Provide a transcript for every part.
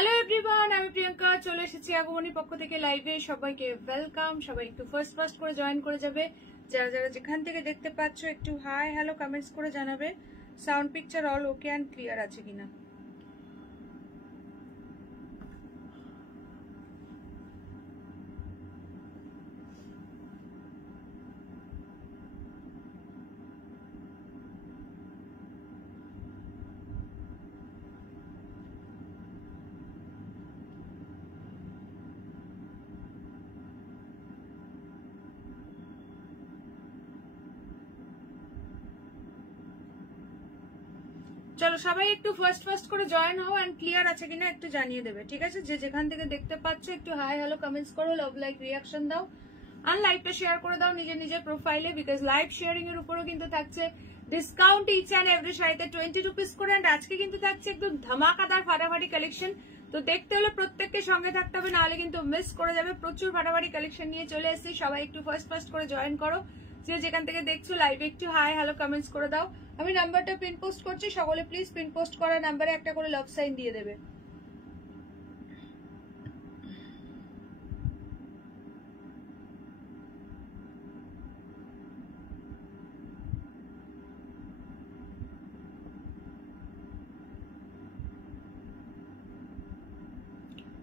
Hello everyone, আমি প্রিয়াঙ্কা চলে এসেছি আগমনী পক্ষ থেকে লাইভে। সবাইকে ওয়েলকাম। সবাই একটু ফার্স্ট করে জয়েন করে যাবে। যারা যারা যেখান থেকে দেখতে পাচ্ছ একটু হাই হ্যালো কমেন্টস করে জানাবে sound picture all okay and clear আছে কিনা। চলো সবাই একটু ফার্স্ট করে জয়েন হও এন্ড ক্লিয়ার আছে কিনা একটু জানিয়ে দেবে, ঠিক আছে? যে যেখান থেকে দেখতে পাচ্ছ একটু হাই হ্যালো কমেন্টস করো, লাভ লাইক রিঅ্যাকশন দাও, আর লাইভটা শেয়ার করে দাও নিজের নিজের প্রোফাইলে, বিকজ লাইভ শেয়ারিং এর উপরও কিন্তু থাকছে ডিসকাউন্ট ইচ অ্যান্ড এভরি শাড়িতে 20 রুপিস করে। এন্ড আজকে কিন্তু থাকছে একদম ধামাকাদার ফাটাফাটি কালেকশন। তো দেখতে হলে প্রত্যেককে সঙ্গে থাকতে হবে, নাহলে কিন্তু মিস করে যাবে। প্রচুর ফাটাফাটি কালেকশন নিয়ে চলে এসেছি। সবাই একটু ফার্স্ট করে জয়েন করো। যে যেখান থেকে দেখছো লাইভে একটু হাই হ্যালো কমেন্টস করে দাও। আমি নাম্বারটা পিন পোস্ট করছি, সকলে প্লিজ পিন পোস্ট করা নাম্বারে একটা করে লাভ সাইন দিয়ে দেবে।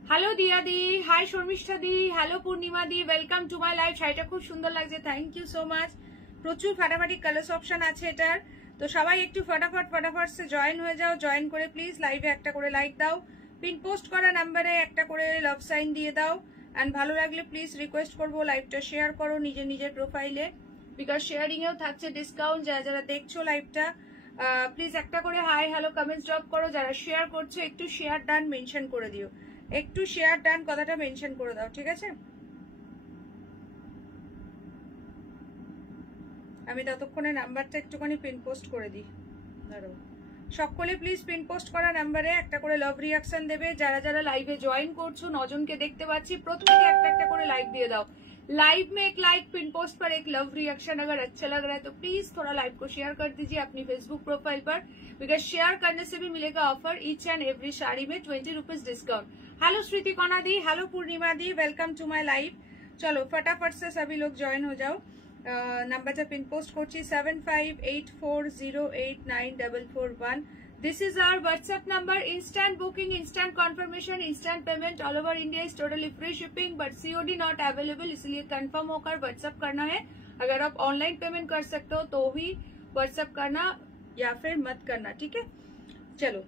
Hello Diya di, hi Sharmistha di, hello Purnima di, welcome to my live. শাড়িটা খুব সুন্দর লাগছে, থ্যাংক ইউ সো মাচ। প্রচুর ফাটাফাটি কালার্স অপশন আছে এটার। তো সবাই একটু ফটাফট জয়েন হয়ে যাও। জয়েন করে প্লিজ লাইভে একটা করে লাইক দাও, পিন পোস্ট করা নাম্বারে একটা করে লাভ সাইন দিয়ে দাও। অ্যান্ড ভালো লাগলে প্লিজ রিকোয়েস্ট করবো লাইভটা শেয়ার করো নিজের নিজের প্রোফাইলে, বিকজ শেয়ারিং এও থাকছে ডিসকাউন্ট। যারা যারা দেখছো লাইভটা প্লিজ একটা করে হাই হ্যালো কমেন্টস ড্রপ করো। যারা শেয়ার করছো একটু শেয়ার ডান মেনশন করে দিও, একটু শেয়ার ডান কথাটা মেনশন করে দাও, ঠিক আছে? আমি ততক্ষণে নাম্বারটা একটুখানি পিন পোস্ট করে দিই। ধরো সকলে প্লিজ পিন পোস্ট করা নাম্বারে একটা করে লাভ রিঅ্যাকশন দেবে। যারা যারা লাইভে জয়েন করছো, 9 জনকে দেখতে পাচ্ছি, প্রত্যেকে একটা একটা করে লাইক দিয়ে दाओ। लाइव में एक लाइक, पिन पोस्ट पर एक लव रिएक्शन। अगर अच्छा लग रहा है तो प्लीज थोड़ा लाइव को शेयर कर दीजिए अपनी फेसबुक प्रोफाइल पर, बिकॉज शेयर करने से भी मिलेगा offer each and every sari में 20 रुपीज डिस्काउंट। हेलो श्रुति कौना di, hello Purnima di, welcome to my live. चलो फटाफट से सभी लोग ज्वाइन हो जाओ। नंबर पिन पोस्ट करছি 7584089441। This is our WhatsApp number. Instant booking, instant confirmation, instant payment all over India is totally free shipping, but COD not available, इसलिए confirm होकर WhatsApp करना है। अगर आप ऑनलाइन पेमेंट कर सकते हो तो ही WhatsApp करना, या फिर मत करना, ठीक है? चलो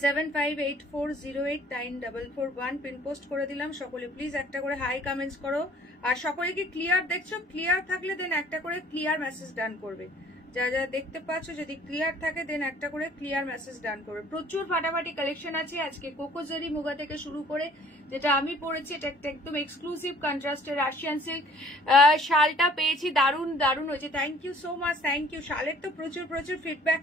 7584089441 পিন পোস্ট করে দিলাম। সকলে প্লিজ একটা করে হাই কমেন্টস করো। আর সকলে কি ক্লিয়ার দেখছো? ক্লিয়ার থাকলে দেন একটা করে ক্লিয়ার মেসেজ ডান করবে। যারা যারা দেখতে পাচ্ছ যদি ক্লিয়ার থাকে দেন একটা করে ক্লিয়ার মেসেজ ডান করবে। প্রচুর ফাটাফাটি কালেকশন আছে আজকে। কোকোজারি মুগা থেকে শুরু করে যেটা আমি পরেছি, এটা একটা একদম এক্সক্লুসিভ কন্ট্রাস্টের রাশিয়ান সিল্ক শালটা পেয়েছি, দারুণ দারুণ হয়েছে। Thank you so much, thank you. শালের তো প্রচুর ফিডব্যাক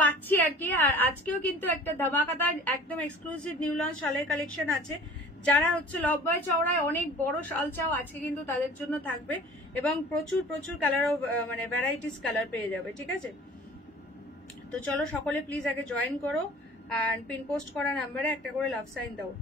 পাচ্ছি আর কি। আর আজকেও কিন্তু একটা ধামাকাদার একদম এক্সক্লুসিভ নিউ লঞ্চ শালের কালেকশন আছে। যারা হচ্ছে লম্বায় চওড়ায় অনেক বড় শাল চাও আজকে কিন্তু তাদের জন্য থাকবে, এবং প্রচুর কালারও মানে ভ্যারাইটিস কালার পেয়ে যাবে, ঠিক আছে? তো চলো সকলে প্লিজ আগে জয়েন করো আর পিন পোস্ট করা নাম্বারে একটা করে লাভ সাইন দাও।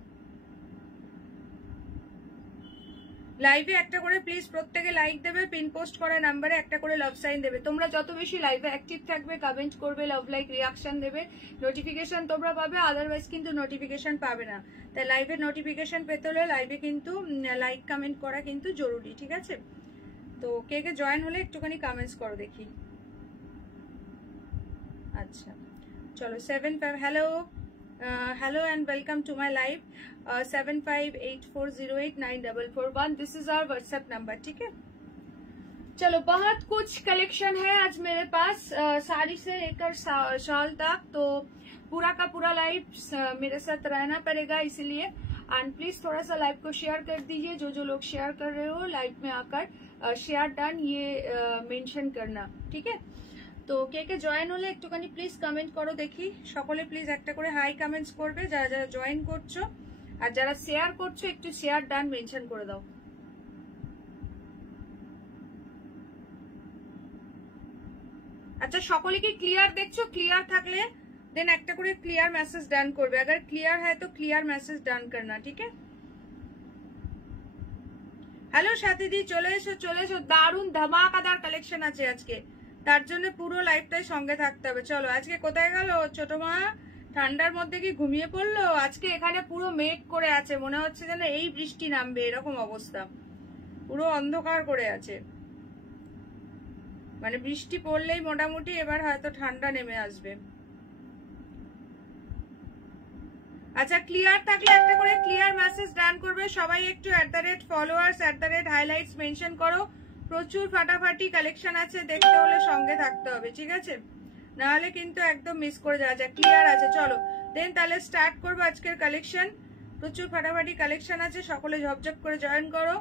লাইভে একটা করে প্লিজ প্রত্যেকে লাইক দেবে, পিন পোস্ট করা নাম্বারে একটা করে লাভ সাইন দেবে। তোমরা যত বেশি লাইভে অ্যাক্টিভ থাকবে, কমেন্ট করবে, লাভ লাইক রিঅ্যাকশন দেবে, নোটিফিকেশন তোমরা পাবে, আদারওয়াইজ কিন্তু নোটিফিকেশন পাবে না। তাই লাইভের নোটিফিকেশন পেতে হলে লাইভে কিন্তু লাইক কমেন্ট করা কিন্তু জরুরি, ঠিক আছে? তো কে কে জয়েন হলে একটুখানি কমেন্টস করো দেখি। আচ্ছা চলো 75 hello and welcome to my live 7584089441। This is our WhatsApp number, ठीक है? चलो बहुत कुछ कलेक्शन है आज मेरे पास, साड़ी से लेकर शॉल तक। तो पूरा का पूरा लाइव मेरे साथ रहना पड़ेगा, इसीलिए एंड प्लीज थोड़ा सा लाइव को शेयर कर दीजिए। जो लोग शेयर कर रहे हो लाइव में आकर शेयर डन ये मेंशन करना, ठीक है? তো কে কে জয়েন হলে একটুখানি প্লিজ কমেন্ট করো দেখি। সকলে প্লিজ একটা করে হাই কমেন্টস করবে যারা যারা জয়েন করছো, আর যারা শেয়ার করছো একটু শেয়ার ডান মেনশন করে দাও। আচ্ছা সকলে কি ক্লিয়ার দেখছো? ক্লিয়ার থাকলে देन একটা করে ক্লিয়ার মেসেজ ডান করবে। अगर क्लियर है तो क्लियर मैसेज डन करना, ठीक है। হ্যালো সাথীদি, চলে এসো, দারুণ ধামাকাদার কালেকশন আছে আজকে, তার জন্য পুরো লাইফটাই সঙ্গে থাকতে হবে। চলো, আজকে কোথায় গেল ছোট মা? ঠান্ডার মধ্যে কি ঘুমিয়ে পড়লো? আজকে এখানে পুরো মেঘ করে আছে, মনে হচ্ছে যেন এই বৃষ্টি নামবে, এরকম অবস্থা, পুরো অন্ধকার করে আছে। মানে বৃষ্টি পড়লেই মোটামুটি এবার হয়তো ঠান্ডা নেমে আসবে। আচ্ছা, ক্লিয়ার থাকলে একটা করে ক্লিয়ার মেসেজ ডান করবে সবাই। একটু @followers @highlights মেনশন করো। প্রচুর ফাটাফাটি কালেকশন আছে, দেখতে হলে সঙ্গে থাকতে হবে, ঠিক আছে, নাহলে কিন্তু একদম মিস করে যাওয়া যায়। ক্লিয়ার আছে, চলো দেন তাহলে স্টার্ট করবো আজকের কালেকশন। প্রচুর ফাটাফাটি কালেকশন আছে, সকলে ঝপঝপ করে জয়েন করো।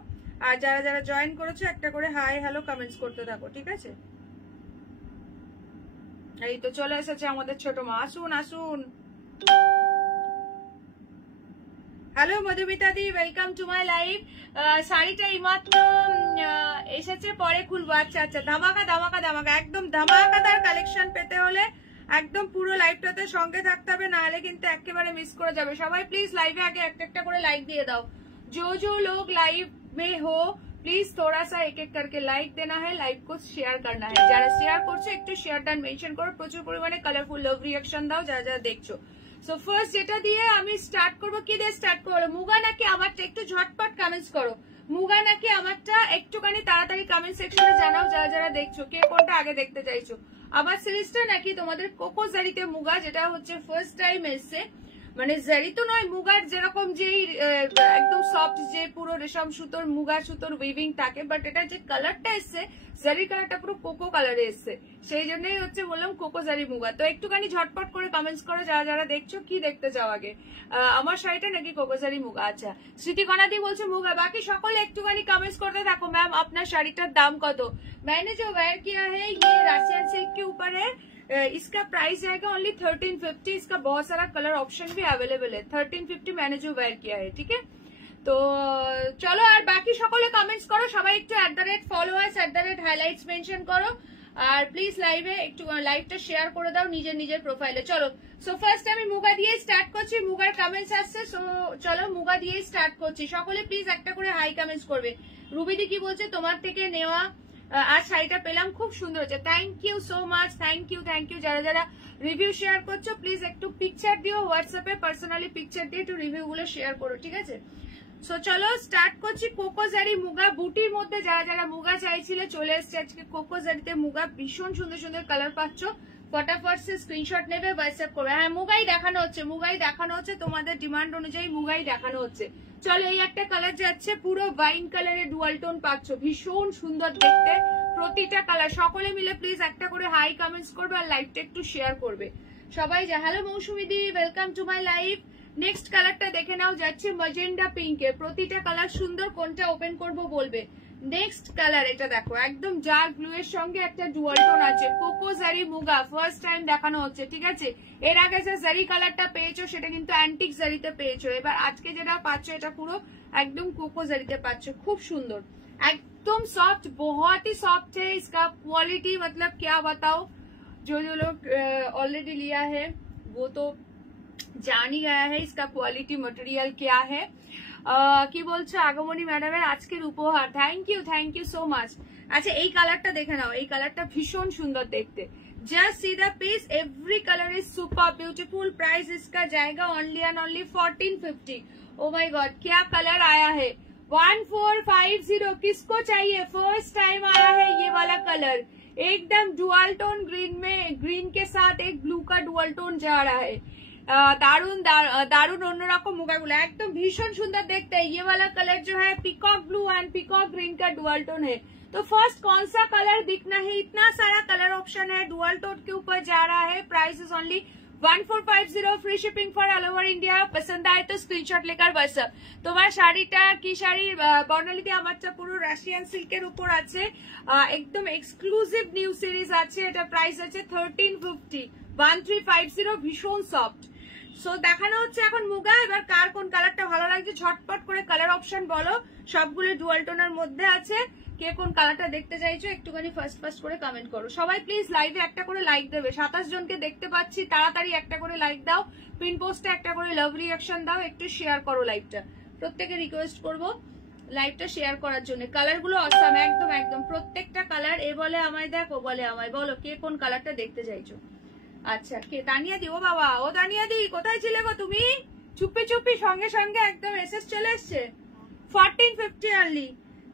আর যারা যারা জয়েন করেছো একটা করে হাই হ্যালো কমেন্টস করতে থাকো, ঠিক আছে। এই তো চলে এসেছে আমাদের ছোট মা, আসুন আসুন। Hello Madhumita the, welcome to my live. শাড়িটা এইমাত্র এসেছে, পরে খুলবো। আচ্ছা আচ্ছা, ধামাকা ধামাকা ধামাকা, একদম ধামাকাদার কালেকশন পেতে হলে একদম পুরো লাইভটাতে সঙ্গে থাকতে হবে, নাহলে কিন্তু একেবারে মিস করে যাবে। সবাই প্লিজ লাইভে আগে একটা একটা করে লাইক দিয়ে দাও। जो लोग लाइव में हो प्लीज थोड़ा सा एक एक करके लाइक देना है, लाइव को शेयर करना है। যারা শেয়ার করছো একটু শেয়ার ডান মেনশন করো, প্রচুর পরিমাণে কালারফুল লাভ রিঅ্যাকশন দাও যারা যারা দেখছো। সো ফার্স্ট যেটা দিয়ে আমি স্টার্ট করবো, কি দিয়ে স্টার্ট করবো? মুগা নাকি আমারটা? একটু ঝটপট কমেন্টস করো, মুগা নাকি আমারটা? একটুখানি তাড়াতাড়ি কমেন্ট সেকশনে জানাও যারা যারা দেখছো, কে কোনটা আগে দেখতে চাইছো, আমার সিরিজটা নাকি তোমাদের কোকো জারিতে মুগা, যেটা হচ্ছে ফার্স্ট টাইম এসছে। মানে জারি তো নয়, মুগার যেরকম যে একদম সফট যে পুরো রেশম সুতোর মুগা সুতোর উইভিং থাকে, বাট এটা যে কালারটা এসছে জারি কালারটা পুরো কোকো কালারে এসছে, সেই জন্যই হচ্ছে বললাম কোকো জারি মুগা। তো একটুখানি ঝটপট করে কমেন্টস করো যারা যারা দেখছো, কি দেখতে চাও আগে, আমার শাড়িটা নাকি কোকো জারি মুগা? আচ্ছা, স্মৃতিকণাদি বলছে মুগা, বাকি সকলে একটুখানি কমেন্টস করতে থাকো। ম্যাম আপনার শাড়িটার দাম কত? मैंने जो वेयर किया है ये राशियन सिल्क के ऊपर है, इसका प्राइस जाएगा ओनली 1350। इसका बहुत सारा कलर ऑप्शन भी अवेलेबल है। 1350 मैंने जो वेयर किया है, ठीक है। তো চলো, আর বাকি সকলে কমেন্টস করো, সবাই একটু @followers @highlights মেনশন করো, আর প্লিজ লাইভে একটু লাইভটা শেয়ার করে দাও নিজের নিজের প্রোফাইলে। চলো, সো ফার্স্ট আমি মুগা দিয়ে স্টার্ট করছি, মুগার কমেন্টস আসছে, সো চলো মুগা দিয়ে স্টার্ট করছি। সকলে প্লিজ একটা করে হাই কমেন্টস করবে। রুবিদি কি বলছে? তোমার থেকে নেওয়া আজ শাড়িটা পেলাম, খুব সুন্দর হচ্ছে, thank you so much, thank you. যারা যারা রিভিউ শেয়ার করছো প্লিজ একটু পিকচার দিও হোয়াটসঅ্যাপে, পার্সোনালি পিকচার দিয়ে একটু রিভিউ গুলো শেয়ার করো, ঠিক আছে। সো চলো স্টার্ট করছি। কোকো জারি মুগা, বুটির মধ্যে যারা যারা মুগা চাইছিলে চলে এসছে আজকে কোকো জারিতে মুগা, ভীষণ সুন্দর সুন্দর কালার পাচ্ছ। ফটাফট সে স্ক্রিনশট নেবে, হোয়াটসঅ্যাপ করবে। হ্যাঁ, মুগাই দেখানো হচ্ছে, তোমাদের ডিমান্ড অনুযায়ী মুগাই দেখানো হচ্ছে। চলো, এই একটা কালার যাচ্ছে, পুরো ওয়াইন কালারে ডুয়াল টোন পাচ্ছ, ভীষণ সুন্দর দেখতে প্রতিটা কালার। সকলে মিলে প্লিজ একটা করে হাই কমেন্টস করবে আর লাইভটা একটু শেয়ার করবে সবাই। Hello Moushumi di, welcome to my live. Next কালারটা দেখে নাও, যাচ্ছে ম্যাজেন্ডা পিঙ্কে, প্রতিটা কালার সুন্দর, কোনটা ওপেন করব বলবে। নেক্সট কালার এটা দেখো, একদম ডার্ক ব্লু এর সঙ্গে একটা ডুয়াল টোন আছে, কোকো জারি মুগা, ফার্স্ট টাইম দেখানো হচ্ছে, ঠিক আছে। এর আগে যে জারি কালারটা পেয়েছো সেটা কিন্তু অ্যান্টিক জারিতে পেয়েছো, এবার আজকে যেটা পাচ্ছ এটা পুরো একদম কোকো জারিতে পাচ্ছ, খুব সুন্দর, एकदम सॉफ्ट, बहुत ही सॉफ्ट है। इसका क्वालिटी मतलब क्या बताओ, जो लोग ऑलरेडी लिया है वो तो जान ही गया है इसका क्वालिटी मटेरियल क्या है। কি বলছো আগমনী ম্যাডামের আজকের উপহার? Thank you so much. আচ্ছা, এই কালারটা দেখে নাও, এই কালারটা ভীষণ সুন্দর দেখতে। Just see the piece, every colour is super beautiful. Price इसका जाएगा only and only 1450। O my god, क्या कलर आया है, 1450। किसको चाहिए? फर्स्ट टाइम आया है ये वाला कलर, एकदम डुअल टोन ग्रीन में, ग्रीन के साथ एक ब्लू का डुअल टोन जा रहा है। दारुण दारुण অন্যরকম মুগাগুলো একদম ভীষণ সুন্দর দেখতে। ये वाला कलर जो है peacock blue and peacock green का डुअल टोन है। तो फर्स्ट कौन सा कलर दिखना है? इतना सारा कलर ऑप्शन है, डुअल टोन के ऊपर जा रहा है। Price is only 1450, free shipping for all over India. पसंद आए तो स्क्रीनशॉट लेकर व्हाट्सएप। তোমার শাড়িটা কি শাড়ি বর্ণালীতে? আমারটা পুরো রাশিয়ান সিল্কের উপর আছে, একদম এক্সক্লুসিভ নিউ সিরিজ আছে। এটা প্রাইস আছে 1350, 1350, ভীষণ সফট। সো দেখানো হচ্ছে এখন মুগা। এবার কার কোন কালারটা ভালো লাগছে ঝটপট করে কালার অপশন বলো। সবগুলো ডুয়াল টোনের মধ্যে আছে। কে কোন কালারটা দেখতে চাইছো একটুখানি ফার্স্ট করে কমেন্ট করো। সবাই প্লিজ লাইভে একটা করে লাইক দেবে। 27 জনকে দেখতে পাচ্ছি, তাড়াতাড়ি একটা করে লাইক দাও। পিন পোস্টে একটা করে লাভ রিঅ্যাকশন দাও, একটু শেয়ার করো লাইভটা। প্রত্যেকে রিকোয়েস্ট করবো লাইভটা শেয়ার করার জন্য। কালার গুলো অসাম, একদম একদম প্রত্যেকটা কালার। এ বলে আমায় দেখো, বলে আমায় বলো কে কোন কালারটা দেখতে চাইছো। আচ্ছা, কে? তানিয়া দি। ও বাবা, ও তানিয়া দি কোথায় ছিলে গো তুমি? চুপি চুপি সঙ্গে সঙ্গে একদম এসএস চলে এসছে। 1450 অনলি।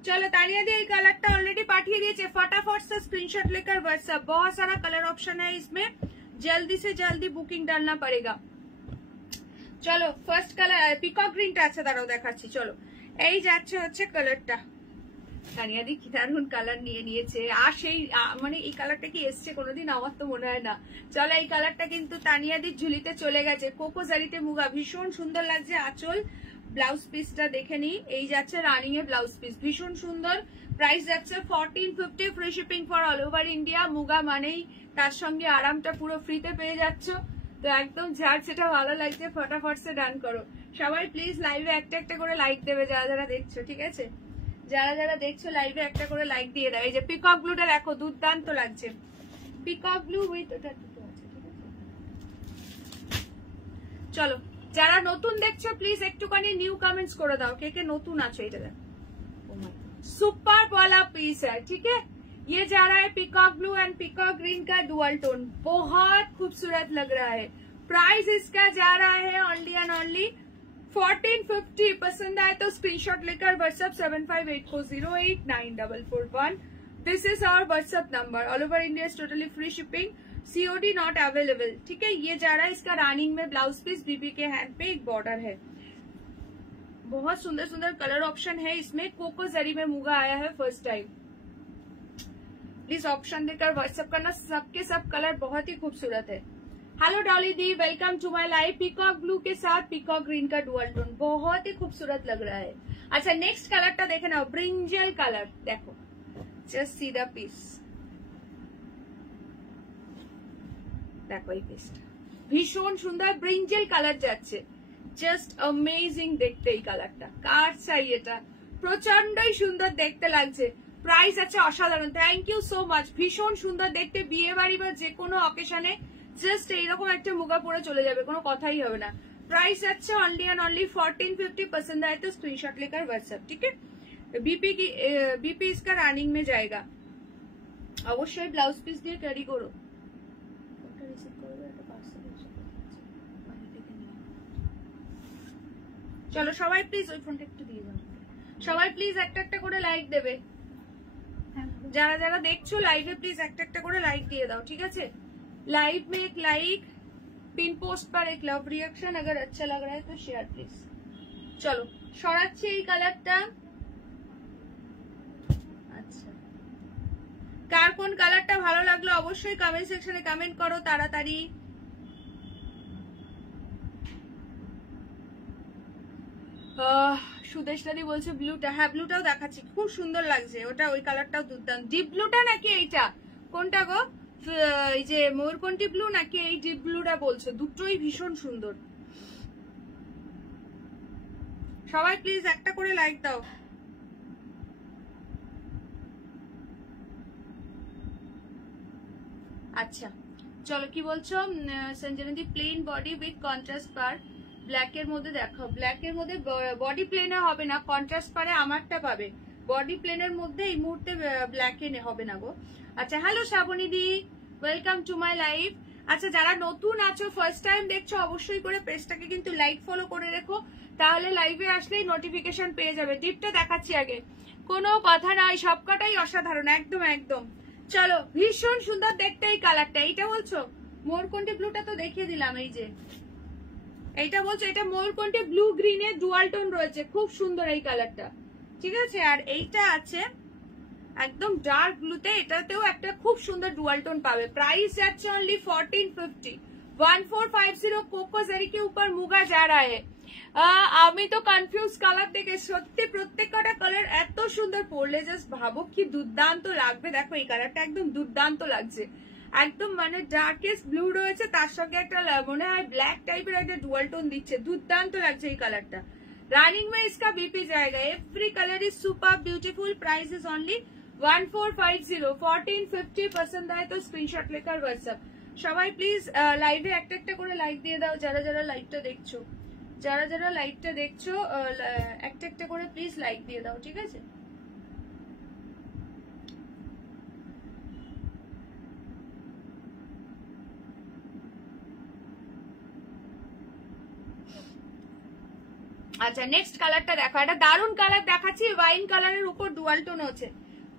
चलो तानिया दी कलर ऑलरेडी पाठिए दिए। फटाफट से स्क्रीनशॉट लेकर व्हाट्सएप। बहुत सारा कलर ऑप्शन है इसमें, जल्दी से जल्दी बुकिंग डालना पड़ेगा। चलो फार्स्ट कलर पिकॉक ग्रीनটা আছে, দাঁড়াও দেখাচ্ছি। চলো এই যাচ্ছে হচ্ছে কালারটা। তানিয়া দি কি দারুন কালার নিয়ে নিয়েছে। আর সেই মানে এই কালারটা কি এসছে কোনোদিন? আমার তো মনে হয় না। চলো এই কালারটা কিন্তু তানিয়া দির ঝুলিতে চলে গেছে। কোকো জারিতে মুগা, ভীষণ সুন্দর লাগছে। আঁচল ব্লাউজ পিসটা দেখে নি। এই যাচ্ছে রানিং এর ব্লাউজ পিস, ভীষণ সুন্দর। প্রাইস যাচ্ছে 1450, free shipping for all over India. Muga মানেই তার সঙ্গে আরামটা পুরো ফ্রিতে পেয়ে যাচ্ছ। তো একদম যার যেটা ভালো লাগছে ফটাফট সে ডান করো। সবাই প্লিজ লাইভে একটা একটা করে লাইক দেবে যারা যারা দেখছো, ঠিক আছে? যারা যারা দেখছো লাইভে একটা করে লাইক দিয়ে দাও। এই যে পিকক ব্লুটা দেখো, দুর্দান্ত লাগছে। পিকক ব্লু উইথ ওটা দুটো আছে, ঠিক আছে? চলো যারা নতুন দেখছো প্লিজ একটুখানি নিউ कमेंट्स করে দাও, কে কে নতুন আছো। এটা দেখো, सुपर वाला पीस है, ठीक है? ये जा रहा है peacock blue and peacock green का डुअल टोन, बहुत खूबसूरत लग रहा है। प्राइस इसका जा रहा है ओनली एंड ओनली 1450। पसंद आए तो स्क्रीनशॉट लेकर WhatsApp 7584089441। This is our WhatsApp number. All over India is totally free shipping, COD not available, ठीक है? ये जा रहा है इसका रानिंग में ब्लाउज पीस, बीबी के हैंड पे एक बॉर्डर है। बहुत सुंदर सुंदर कलर ऑप्शन है इसमें। कोको जरी में मुगा आया है फर्स्ट टाइम। प्लीज ऑप्शन देकर व्हाट्सएप करना। सबके सब कलर बहुत ही खूबसूरत है। Hello Dolly di, welcome to my live. Peacock blue के साथ पिकॉक ग्रीन का डुअल टोन बहुत ही खूबसूरत लग रहा है। अच्छा नेक्स्ट कलरটা দেখে নাও, ব্রিঞ্জল কালার। দেখো জাস্ট সি দা পিস, দেখো এই পিসটা ভীষণ সুন্দর ব্রিঞ্জল কালার যাচ্ছে। জাস্ট অ্যামেজিং দেখতে এই কালারটা। কার চাই এটা? প্রচন্ডই সুন্দর দেখতে লাগছে। প্রাইস আছে অসাধারণ। Thank you so much. ভীষণ সুন্দর দেখতে, বিয়ে বাড়ি বা যে কোনো অকেশনে জাস্ট এইরকম একটা মুগা পরে চলে যাবে, কোনো কথাই হবে না। प्राइस अच्छा ओनली एंड ओनली 1450। पसंद आए तो स्क्रीनशॉट लेकर व्हाट्सएप, ठीक है? बीपी इसका रनिंग में जाएगा। अवश्य ब्लाउज पीस दिए कैरी करो। চলো সবাই প্লিজ ওই ফোনটা একটু দিয়ে দাও। সবাই প্লিজ একটা একটা করে লাইক দেবে। যারা যারা দেখছো লাইভে প্লিজ একটা একটা করে লাইক দিয়ে দাও, ঠিক আছে? लाइव में एक लाइक, पिन पोस्ट पर एक लव रिएक्शन। अगर अच्छा लग रहा है तो शेयर प्लीज। चलो সরাচ্ছি এই কালারটা। আচ্ছা কার কোন কালারটা ভালো লাগলো অবশ্যই কমেন্ট সেকশনে কমেন্ট করো তাড়াতাড়ি। সুদেশনাদি বলছে ব্লুটা। হ্যাঁ ব্লুটাও দেখাচ্ছি, খুব সুন্দর লাগছে ওটা। ওই কালারটাও দুর্দান্ত। ডিপ ব্লুটা নাকি এইটা? কোনটা গো? এই যে ময়ূরকণ্ঠী ব্লু নাকি এই ডিপ ব্লুটা বলছো? দুটোই ভীষণ সুন্দর। সবাই প্লিজ একটা করে লাইক দাও। আচ্ছা চলো কি বলছো সঞ্জনাদি? প্লেন বডি উইথ কন্ট্রাস্ট পার, ব্ল্যাকের মধ্যে দেখো। ব্ল্যাকের মধ্যে বডি প্লেনে হবে না, কন্ট্রাস্ট পারে আমারটা পাবে। বডি প্লেনের মধ্যে এই মুহূর্তে ব্ল্যাকে হবে না গো। আচ্ছা hello Shraboni di, welcome to my live. আচ্ছা যারা নতুন আছো ফার্স্ট টাইম দেখছো অবশ্যই করে পেজটাকে কিন্তু লাইক ফলো করে রেখো, তাহলে লাইভে আসলেই নোটিফিকেশন পেয়ে যাবে। ডিপটা দেখাচ্ছি আগে, কোনো কথা নাই, সবকটাই অসাধারণ, একদম একদম। চলো ভীষণ সুন্দর দেখতে এই কালারটা। এইটা বলছো ময়ূরকণ্ঠী ব্লুটা? তো দেখিয়ে দিলাম। এই যে এইটা বলছো, এটা ময়ূরকণ্ঠী ব্লু গ্রিনে ডুয়াল টোন রয়েছে, খুব সুন্দর এই কালারটা, ঠিক আছে? আর এইটা আছে একদম ডার্ক ব্লুতে, এটাতেও একটা খুব সুন্দর ডুয়াল টোন পাবে। प्राइस যাচ্ছে ओनली 1450। 1450 कोको जरी के ऊपर मुगा जा रहा है। আমি তো কনফিউজ কালার দেখে, সত্যি প্রত্যেকটা কালার এত সুন্দর, পরলে জাস্ট ভাবো কি দুর্দান্ত লাগবে। দেখো এই কালারটা একদম দুর্দান্ত লাগছে। একদম মানে ডার্কেস্ট ব্লু রয়েছে, তার সঙ্গে একটা মনে হয় ব্ল্যাক টাইপের একটা ডুয়াল টোন দিচ্ছে, দুর্দান্ত লাগছে এই কালারটা। রানিং में इसका बीपी जाएगा। Every colour is super beautiful. Price is only 1450। 1450 पसंद आए तो स्क्रीनशॉट लेकर व्हाट्सएप। সবাই প্লিজ লাইভে একটা একটা করে লাইক দিয়ে দাও, যারা যারা লাইভটা দেখছো, যারা যারা লাইভটা দেখছো একটা একটা করে প্লিজ লাইক দিয়ে দাও, ঠিক আছে? আচ্ছা নেক্সট কালারটা দেখো, একটা দারুন কালার দেখাচ্ছি, ওয়াইন কালারের উপর ডুয়াল টোন আছে,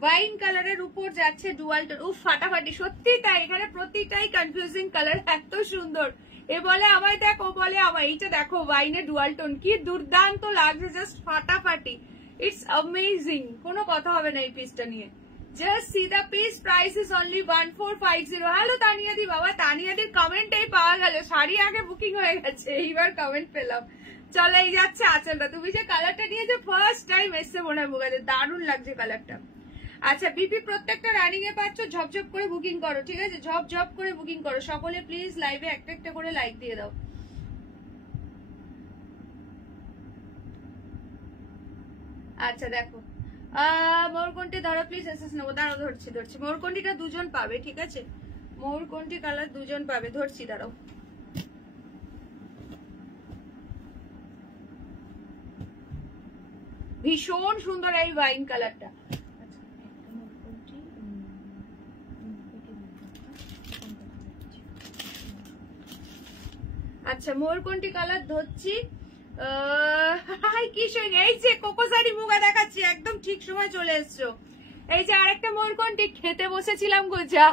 ওয়াইন কালারের উপর যাচ্ছে ডুয়াল টোন। উফ ফাটাফাটি, সত্যি তাই, এখানে প্রতিটাই কনফিউজিং কালার, এত সুন্দর। এ বলে আমায় দেখ, ও বলে আমায়, এইটা দেখো ওয়াইনে ডুয়াল টোন, কি দুর্দান্ত লাগছে, জাস্ট ফাটাফাটি, ইটস অ্যামেজিং, কোনো কথা হবে না এই পিসটা নিয়ে। Just see the piece, price is only 1450। Hello Tania di, বাবা তানিয়া দির কমেন্টেই পাওয়া গেল, শাড়ি আগে বুকিং হয়ে গেছে, এইবার কমেন্ট পেলাম। চলে এই যাচ্ছে আঁচলটা, তুমি যে কালারটা নিয়েছো ফার্স্ট টাইম এসছে মনে হয় মুখে, দারুণ লাগছে কালারটা। আচ্ছা বিপি প্রত্যেকটা রানিং এ পাচ্ছ, ঝপঝপ করে বুকিং করো, ঠিক আছে? ঝপঝপ করে বুকিং করো সকলে, প্লিজ লাইভে একটা একটা করে লাইক দিয়ে দাও। আচ্ছা দেখো ময়ূরকণ্ঠী ধরো প্লিজ, এসএস নেবো, দাঁড়াও ধরছি ধরছি। ময়ূরকণ্ঠীটা দুজন পাবে, ঠিক আছে? ময়ূরকণ্ঠী কালার দুজন পাবে, ধরছি দাঁড়াও। ভীষণ সুন্দর এই ওয়াইন কালারটা। আচ্ছা ময়ূরকণ্ঠী কালার ধরছি, কি সঙ্গে এই যে কোকোসারি মুগা দেখাচ্ছি, একদম ঠিক সময় চলে এসছো। এই যে আরেকটা ময়ূরকণ্ঠী, খেতে বসেছিলাম গো যা,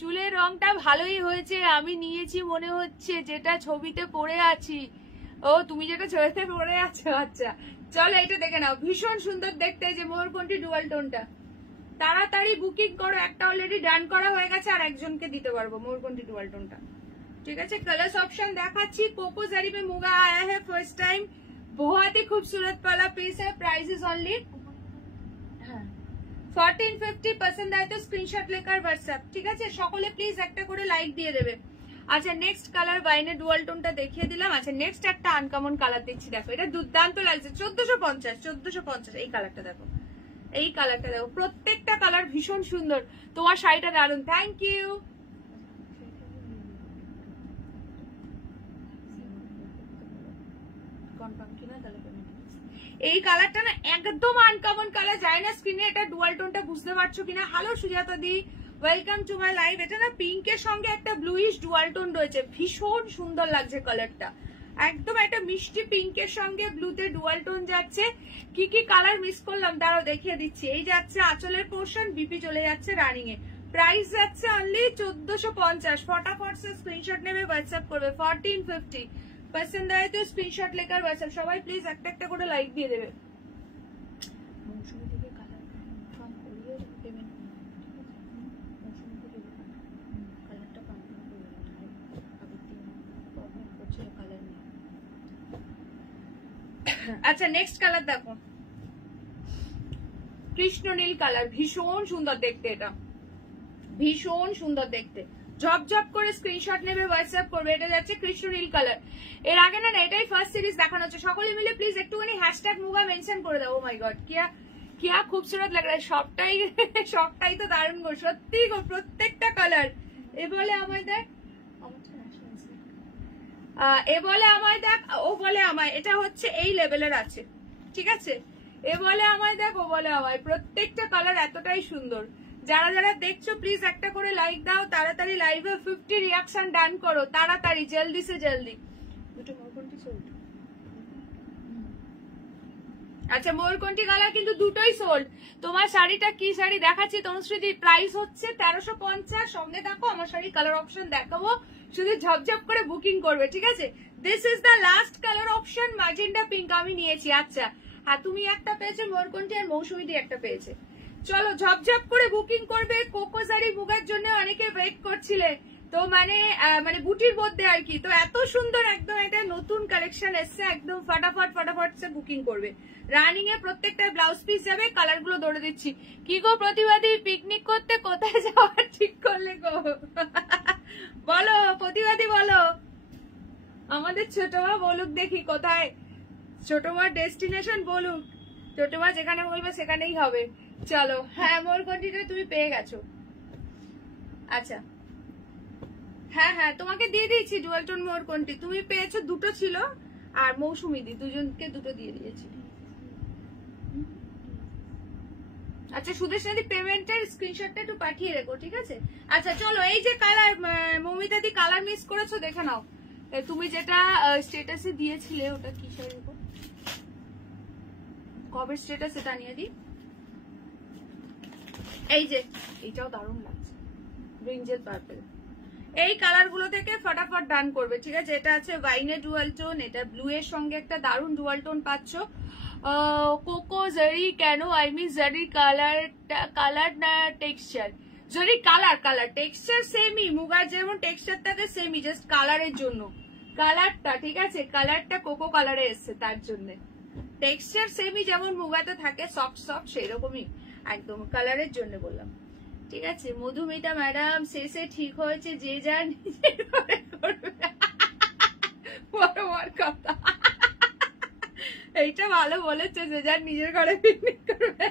চুলের রংটা ভালোই হয়েছে, আমি নিয়েছি মনে হচ্ছে যেটা ছবিতে পরে আছি। ও তুমি যেটা ছবিতে পরে আছো, আচ্ছা চলো এটা দেখে নাও, ভীষণ সুন্দর দেখতে। যে ময়ূরকণ্ঠী ডুয়াল টোনটা, তাড়াতাড়ি বুকিং করো, একটা অলরেডি ডান করা হয়ে গেছে, আর একজনকে দিতে পারবো ময়ূরকণ্ঠী ডুয়াল টোনটা, ঠিক আছে? कलर्स ऑप्शन দেখাচ্ছি। कोको जरी में मुगा आया है फर्स्ट टाइम, बहुत ही खूबसूरत वाला पीस है। Price is only 1450। पसंद आए तो स्क्रीनशॉट लेकर व्हाट्सएप, ঠিক আছে? সকলে প্লিজ একটা করে লাইক দিয়ে দেবে। আচ্ছা নেক্সট কালার ওয়াইনের ডুয়াল টোনটা দেখিয়ে দিলাম। আচ্ছা নেক্সট একটা আনকমন কালার দেখছি, দেখো এটা দুর্দান্ত লাগছে, 1450 এই কালারটা দেখো, এই কালারটা দেখো, প্রত্যেকটা কালার ভীষণ সুন্দর। তোমার শাড়িটা দারুন, থ্যাংক ইউ। এই কালারটা না একদম আনকমন কালার, যায় না স্ক্রিনে, এটা ডুয়াল টোনটা বুঝতে পারছো কিনা? Hello Sujata the, welcome to my live. এটা না পিঙ্কের সঙ্গে একটা ব্লুইশ ডুয়াল টোন রয়েছে, ভীষণ সুন্দর লাগছে কালারটা, একদম একটা মিষ্টি পিঙ্কের সঙ্গে ব্লুতে ডুয়াল টোন যাচ্ছে। কি কি কালার মিস করলাম দাঁড়াও দেখিয়ে দিচ্ছি। এই যাচ্ছে আঁচলের পোর্শন, বিপি চলে যাচ্ছে রানিং এ, প্রাইস যাচ্ছে অনলি 1450। ফটাফট সে স্ক্রিনশট নেবে, হোয়াটসঅ্যাপ করবে। 1450 পছন্দ হয় তো স্ক্রিনশট লেকার হোয়াটসঅ্যাপ। সবাই প্লিজ একটা একটা করে লাইক দিয়ে দেবে। আচ্ছা নেক্সট কালার দেখো, কৃষ্ণ নীল কালার, ভীষণ সুন্দর দেখতে, এটা ভীষণ সুন্দর দেখতে। ঝপঝপ করে স্ক্রিনশট নেবে, হোয়াটসঅ্যাপ করবে। এটা যাচ্ছে কৃষ্ণ নীল কালার। এর আগে না এটাই ফার্স্ট সিরিজ দেখানো হচ্ছে। সকলে মিলে প্লিজ একটুখানি হ্যাশট্যাগ মুগা মেনশন করে দাও। ও মাই গড কিয়া খুবসুরত লাগ রা है, সবটাই তো দারুণ গো, সত্যি গো, প্রত্যেকটা কালার। এ বলে আমায় দেখ, এ বলে আমায় দেখ, ও বলে আমায়, এটা হচ্ছে এই লেভেলের আছে, ঠিক আছে? এ বলে আমায় দেখ, ও বলে আমায়, প্রত্যেকটা কালার এতটাই সুন্দর। যারা যারা দেখছো প্লিজ একটা করে লাইক দাও, তাড়াতাড়ি লাইভে 50 রিয়াকশন ডান করো, তাড়াতাড়ি, জলদি সে জলদি। দুটো ময়ূরকণ্ঠী সোল্ড। আচ্ছা ময়ূরকণ্ঠী কালার কিন্তু দুটোই সোল্ড। তোমার শাড়িটা কি শাড়ি দেখাচ্ছি তনুশ্রীদি, প্রাইস হচ্ছে 1350। সঙ্গে দেখো আমার শাড়ির কালার অপশন দেখাবো, শুধু ঝপঝপ করে বুকিং করবে, ঠিক আছে? This is the last colour option, magenta pink আমি নিয়েছি। আচ্ছা হ্যাঁ তুমি একটা পেয়েছো ময়ূরকণ্ঠী, আর মৌসুমীদি একটা পেয়েছে। চলো ঝপঝপ করে বুকিং করবে। কোকোজারি মুগার জন্য অনেকে ওয়েট করছিলে, তো মানে বুটির মধ্যে আর কি। তো এত সুন্দর একদম এটা নতুন কালেকশন এসছে, একদম ফটাফট সে বুকিং করবে। রানিং এ প্রত্যেকটা ব্লাউজ পিস যাবে, কালার গুলো ধরে দিচ্ছি। কি গো প্রতিবাদী, পিকনিক করতে কোথায় যাওয়ার ঠিক করলে গো? বলো প্রতিবাদী, বলো। আমাদের ছোট মা বলুক দেখি কোথায়, ছোট মার ডেস্টিনেশন বলুক, ছোট মা যেখানে বলবে সেখানেই হবে। চলো, হ্যাঁ মোরকন্টিটা তুমি পেয়ে গেছো। আচ্ছা হ্যাঁ তোমাকে দিয়ে দিয়েছি ডুয়াল টোন মোরকন্টি, তুমি পেয়েছো, দুটো ছিল আর মৌসুমি দি, দুজনকে দুটো দিয়ে দিয়েছি। আচ্ছা সুদেশনা দি পেমেন্টের স্ক্রিনশটটা একটু পাঠিয়ে রেখো, ঠিক আছে? আচ্ছা চলো, এই যে কালার, মৌমিতা দি কালার মিস করেছো দেখে নাও। তুমি যেটা স্ট্যাটাসে দিয়েছিলে ওটা কি শাড়ি, কবে স্ট্যাটাস, এটা নিয়ে দি। এই যে এইটাও দারুণ লাগছে, ব্রিঞ্জেল পার্পল। এই কালার গুলো থেকে ফটাফট ডান করবে, ঠিক আছে? এটা আছে ওয়াইনে ডুয়াল টোন, এটা ব্লু এর সঙ্গে একটা দারুণ ডুয়াল টোন পাচ্ছ। কোকো জারি কেন, আই মিন জারি কালার না টেক্সচার, জারি কালার টেক্সচার সেমই, মুগার যেমন টেক্সচার থাকে সেমই, জাস্ট কালারের জন্য কালারটা, ঠিক আছে? কালারটা কোকো কালারে এসছে, তার জন্য টেক্সচার সেমই, যেমন মুগাতে থাকে সফট সেই রকমই একদম, কালারের জন্য বললাম, ঠিক আছে? মধুমিতা ম্যাডাম শেষে ঠিক হয়েছে, যে যার নিজের ঘরে করবে, বড় কথা। এইটা ভালো বলেছে, যে যার নিজের ঘরে পিকনিক করবে।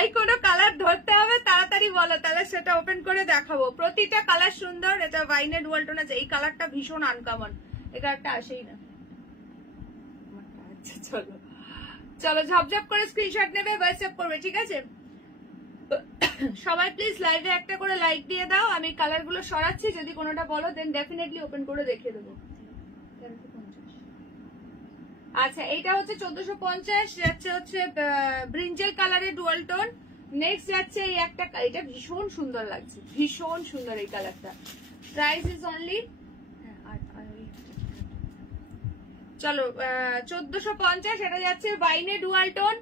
এই কোনো কালার ধরতে হবে তাড়াতাড়ি বলো, তাহলে সেটা ওপেন করে দেখাবো। প্রতিটা কালার সুন্দর। এটা ওয়াইনের ডুয়াল টোন আছে, এই কালারটা ভীষণ আনকমন, এই কালারটা আসেই না। আচ্ছা চলো চলো, ঝপঝপ করে স্ক্রিনশট নেবে, হোয়াটসঅ্যাপ করবে, ঠিক আছে? সবাই প্লিজ লাইভে একটা করে লাইক দিয়ে দাও। আমি কালার গুলো সরাচ্ছি, যদি কোনোটা বলো দেন ডেফিনেটলি ওপেন করে দেখিয়ে দেবো। আচ্ছা এইটা হচ্ছে 1450, যাচ্ছে হচ্ছে ব্রিঞ্জেল কালারের ডুয়াল টোন। নেক্সট যাচ্ছে এই একটা, এটা ভীষণ সুন্দর লাগছে, ভীষণ সুন্দর এই কালারটা। প্রাইস ইজ অনলি, চলো 1450, এটা যাচ্ছে বাইনে ডুয়াল টোন।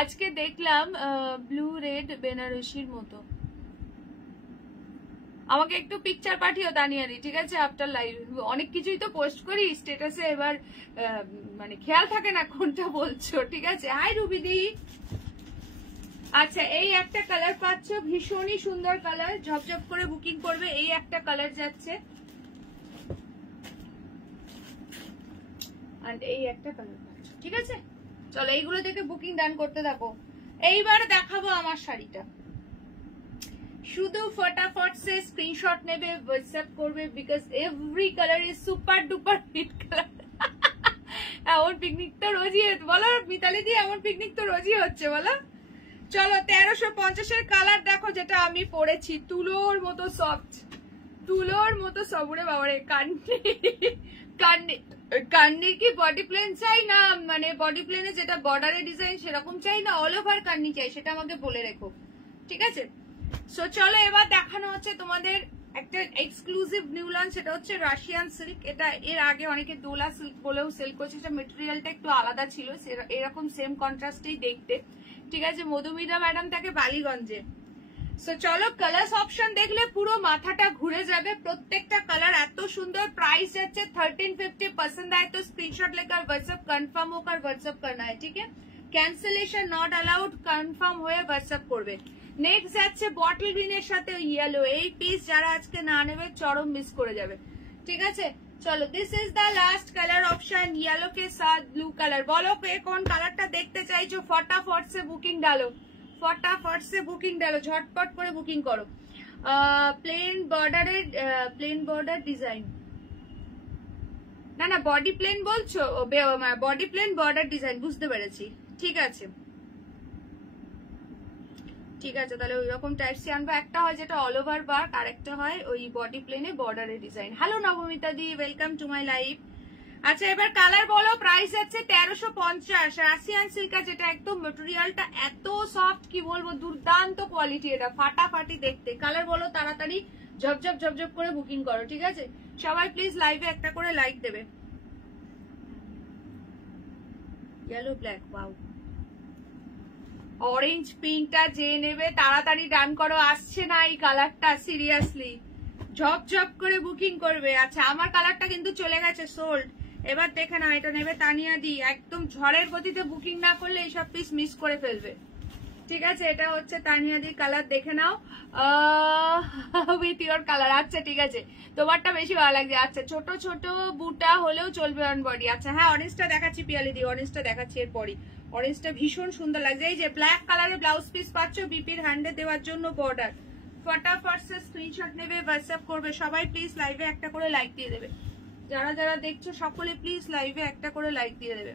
আজকে দেখলাম ব্লু রেড বেনারসির মতো। আমাকে একটু পিকচার পাঠিও তানিয়াদি, ঠিক আছে? আফটার লাইভ অনেক কিছুই তো পোস্ট করি স্ট্যাটাসে, এবার মানে খেয়াল থাকে না কোনটা বলছো, ঠিক আছে? হাই রুবিদি। আচ্ছা এই একটা কালার পাচ্ছ, ভীষণই সুন্দর কালার, ঝপঝপ করে বুকিং করবে। এই একটা কালার যাচ্ছে, আর এই একটা কালার পাচ্ছ, ঠিক আছে? চলো এইগুলো দেখে বুকিং ডান করতে থাকো। এইবার দেখাবো আমার শাড়িটা, শুধু ফটাফট সে স্ক্রিনশট নেবে, হোয়াটসঅ্যাপ করবে, because every colour is super duper hit colour. এমন পিকনিক তো রোজই, বলো মিতালি দি, এমন পিকনিক তো রোজই হচ্ছে, বলো। চলো 1350 কালার দেখো, যেটা আমি পরেছি, তুলোর মতো সফট, তুলোর মতো সবুরে বাবারে। কান্নির কি বডি প্লেন চাই না, মানে বডি প্লেনে যেটা বর্ডারের ডিজাইন সেরকম চাই না অল ওভার কান্নি চাই, সেটা আমাকে বলে রেখো, ঠিক আছে? সো চলো এবার দেখানো হচ্ছে তোমাদের একটা এক্সক্লুসিভ নিউ লঞ্চ, সেটা হচ্ছে রাশিয়ান সিল্ক। এটা এর আগে অনেকে দোলা সিল্ক বলেও সেল করছে, সেটা মেটেরিয়ালটা একটু আলাদা ছিল, এরকম সেম কন্ট্রাস্টেই দেখতে, ঠিক আছে? মধুমিতা ম্যাডাম থাকে বালিগঞ্জে। সো চলো কালার্স অপশন দেখলে পুরো মাথাটা ঘুরে যাবে, প্রত্যেকটা কালার এত সুন্দর। प्राइस যাচ্ছে 1350। पसंद आए तो स्क्रीनशॉट लेकर व्हाट्सएप कंफर्म होकर व्हाट्सएप करना है, ठीक है? कैंसिलेशन नॉट अलाउड, কনফার্ম হয়ে হোয়াটসঅ্যাপ করবে। নেক্সট যাচ্ছে বটল গ্রিনের সাথে ইয়েলো, এই পিস যারা আজকে না নেবে চরম মিস করে যাবে, ঠিক আছে? চলো this is the last colour option, yellow के साथ ब्लू कलर। बोलो কে কোন কালারটা দেখতে চাইছো, फटाफट से बुकिंग डालो, फटाफट से बुकिंग डालो, झटपट করে বুকিং করো। প্লেন বর্ডার ডিজাইন, না না বডি প্লেন বলছো, বডি প্লেন বর্ডার ডিজাইন, বুঝতে পেরেছি, ঠিক আছে ঠিক আছে। তাহলে ওই রকম টাইপস আনবো, একটা হয় যেটা অল ওভার ওয়ার্ক, আর একটা হয় ওই বডি প্লেনে বর্ডারের design. Hello Nabamita the, welcome to my live. আচ্ছা এবার কালার বলো। প্রাইস আছে 1350। রাশিয়ান সিল্কার, যেটা একদম মেটেরিয়ালটা এত সফট, কি বলবো, দুর্দান্ত কোয়ালিটি, এটা ফাটাফাটি দেখতে। কালার বলো তাড়াতাড়ি, ঝপঝপ ঝপঝপ করে বুকিং করো, ঠিক আছে? সবাই প্লিজ লাইভে একটা করে লাইক দেবে। Yellow black, wow. অরেঞ্জ পিঙ্কটা যে নেবে তাড়াতাড়ি ডান করো, আসছে না এই কালারটা, সিরিয়াসলি ঝপ ঝপ করে বুকিং করবে। আচ্ছা আমার কালারটা কিন্তু চলে গেছে সোল্ড। এবার দেখে নাও, এটা নেবে তানিয়া দি। একদম ঝড়ের গতিতে বুকিং না করলে এইসব পিস মিস করে ফেলবে, ঠিক আছে? এটা হচ্ছে তানিয়া দি কালার, দেখে নাও উইথ ইওর কালার। আচ্ছা ঠিক আছে, তোমারটা বেশি ভালো লাগছে। আচ্ছা ছোট ছোট বুটা হলেও চলবে অন বডি। আচ্ছা হ্যাঁ অরেঞ্জটা দেখাচ্ছি পিয়ালি দি, অরেঞ্জটা দেখাচ্ছি এরপরই। অরেঞ্জটা ভীষণ সুন্দর লাগছে। এই যে ব্ল্যাক কালারে ব্লাউজ পিস পাচ্ছ বিপির হ্যান্ডে দেওয়ার জন্য বর্ডার। ফটাফট সে স্ক্রিনশট নেবে, হোয়াটসঅ্যাপ করবে। সবাই প্লিজ লাইভে একটা করে লাইক দিয়ে দেবে, যারা যারা দেখছো সকলে প্লিজ লাইভে একটা করে লাইক দিয়ে দেবে।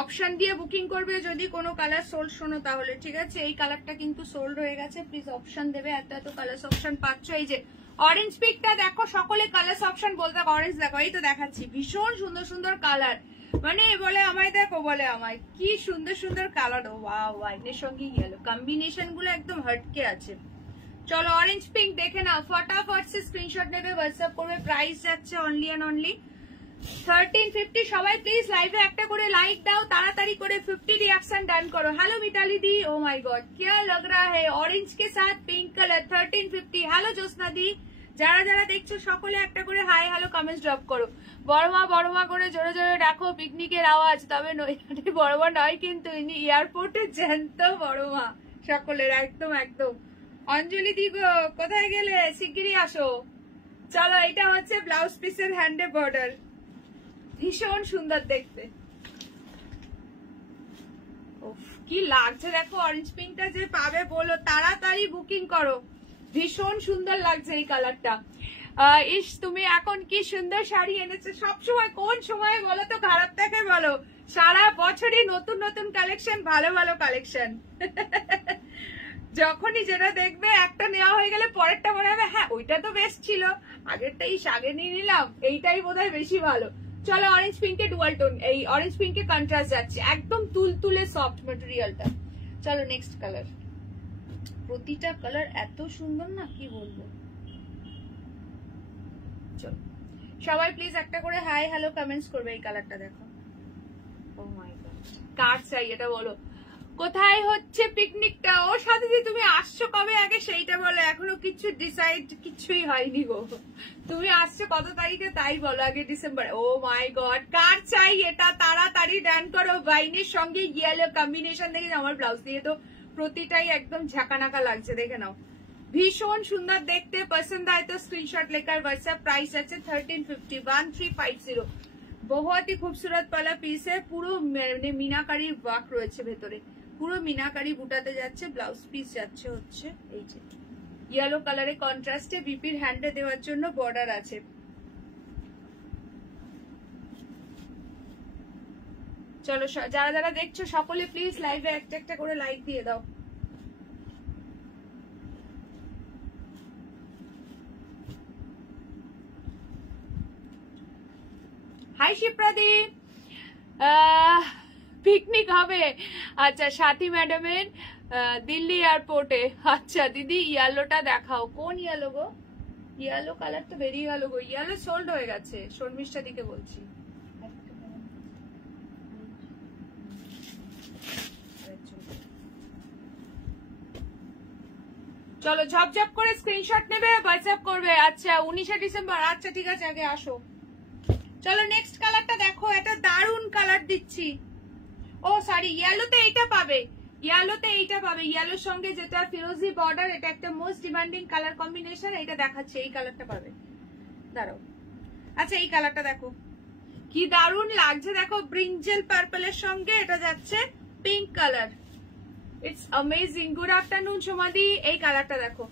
অপশন দিয়ে বুকিং করবে যদি কোনো কালার সোল্ড শোনো তাহলে, ঠিক আছে? এই কালারটা কিন্তু সোল্ড হয়ে গেছে, প্লিজ অপশন দেবে। এত এত কালার অপশন পাচ্ছ। এই যে অরেঞ্জ পিকটা দেখো, সকলে কালার অপশন বলতে অরেঞ্জ দেখো, এই তো দেখাচ্ছি। ভীষণ সুন্দর সুন্দর কালার, মানে বলে আমায় দেখো, বলে আমায় কি সুন্দর সুন্দর কালার। ও ওয়াও, হোয়াইটের সঙ্গে ইয়েলো কম্বিনেশন গুলো একদম হটকে আছে। চলো অরেঞ্জ পিঙ্ক দেখে নাও, ফটাফট সে স্ক্রিনশট নেবে, হোয়াটসঅ্যাপ করবে। প্রাইস যাচ্ছে অনলি এন্ড অনলি 1350। সবাই প্লিজ লাইভে একটা করে লাইক দাও, তাড়াতাড়ি করে 50 रिएक्शन डन करो। Hello Mitali di, oh my god क्या लग रहा है ऑरेंज के साथ pink colour 1350। Hello Jyotsna di, যারা যারা দেখছো সকলে একটা করে হাই হ্যালো কমেন্টস ড্রপ করো। বড়মা করে জোরে জোরে রাখো পিকনিকের আওয়াজ, তবে নৈহাটি বড়মা নয় কিন্তু, ইনি এয়ারপোর্টে জ্যান্ত বড়মা সকলের। একদম একদম। অঞ্জলি দি গো কোথায় গেলে, শিগগিরই আসো। চলো এটা হচ্ছে ব্লাউজ পিসের হ্যান্ডে বর্ডার, ভীষণ সুন্দর দেখতে। কি লাগছে দেখো, অরেঞ্জ পিঙ্কটা যে পাবে বলো, তাড়াতাড়ি বুকিং করো। ভীষণ সুন্দর লাগছে এই কালারটা। ইস তুমি এখন কি সুন্দর শাড়ি এনেছো। সবসময় কোন সময় বলো তো খারাপ থাকে বলো? সারা বছরই নতুন নতুন কালেকশন, ভালো ভালো কালেকশন। যখনই যেটা দেখবে একটা নেওয়া হয়ে গেলে পরেরটা মনে হবে হ্যাঁ ওইটা তো বেস্ট ছিল, আগেরটা আগে নিয়ে নিলাম, এইটাই বোধহয় বেশি ভালো। চলো অরেঞ্জ পিঙ্কে ডুয়াল টোন, এই অরেঞ্জ পিঙ্কে কন্ট্রাস্ট যাচ্ছে, একদম তুলতুলে সফট ম্যাটেরিয়ালটা। চলো নেক্সট কালার। প্রতিটা কালার এত সুন্দর না কি বলবো। চলো সবাই প্লিজ একটা করে হাই হ্যালো কমেন্টস করবে। এই কালারটা দেখো, ও মাই গড কার চাই এটা বলো। কোথায় হচ্ছে পিকনিকটা? ওর সাথে যে তুমি আসছো কবে আগে সেইটা বলো, এখনো কিছু ডিসাইড কিছুই হয়নি গো। তুমি আসছো কত তারিখে তাই বলো আগে, ডিসেম্বরে। ও মাই গড কার চাই এটা, তাড়াতাড়ি ডান করো। বাইনের সঙ্গে ইয়েলো কম্বিনেশন দেখে আমার ব্লাউজ দিয়ে তো প্রতিটাই একদম ঝাঁকানাকা লাগছে, দেখে নাও ভীষণ সুন্দর দেখতে। পছন্দ হয় তো স্ক্রিনশট লেकर व्हाट्सएप। प्राइस আছে 1350 1350। बहुत ही खूबसूरत वाला पीस है, পুরো মিনাকারি ওয়ার্ক রয়েছে ভেতরে, পুরো মিনাকারি বুটাতে যাচ্ছে। ব্লাউজ পিস যাচ্ছে হচ্ছে এই যে ইয়েলো কালারে কন্ট্রাস্টে, বিপির হ্যান্ডে দেওয়ার জন্য বর্ডার আছে। চলো যারা যারা দেখছো সকলে প্লিজ লাইভে একটা একটা করে লাইক দিয়ে দাও। হাই শিপ্রাদি, পিকনিক হবে? আচ্ছা সাথী ম্যাডামের দিল্লি এয়ারপোর্টে। আচ্ছা দিদি ইয়েলোটা দেখাও, কোন ইয়েলো গো? ইয়েলো কালার তো বেরিয়ে গেল গো, ইয়েলো সোল্ড হয়ে গেছে। শর্মিষ্ঠা দিকে বলছি। চলো ঝপঝপ করে স্ক্রিনশট নেবে, হোয়াটসঅ্যাপ করবে। আচ্ছা 19শে ডিসেম্বর, আচ্ছা ঠিক আছে আগে আসো। চলো নেক্সট কালারটা দেখো, এটা দারুন কালার দিচ্ছি। ও সরি, ইয়েলোতে এইটা পাবে, ইয়েলোতে এইটা পাবে, ইয়েলোর সঙ্গে যেটা ফিরোজি বর্ডার, এটা একটা মোস্ট ডিমান্ডিং কালার কম্বিনেশন। এটা দেখাচ্ছে, এই কালারটা পাবে, দাঁড়াও। আচ্ছা এই কালারটা দেখো কি দারুন লাগছে, দেখো ব্রিঞ্জেল পার্পলের সঙ্গে এটা যাচ্ছে pink colour. It's amazing. Good afternoon Somadi, এই কালারটা দেখো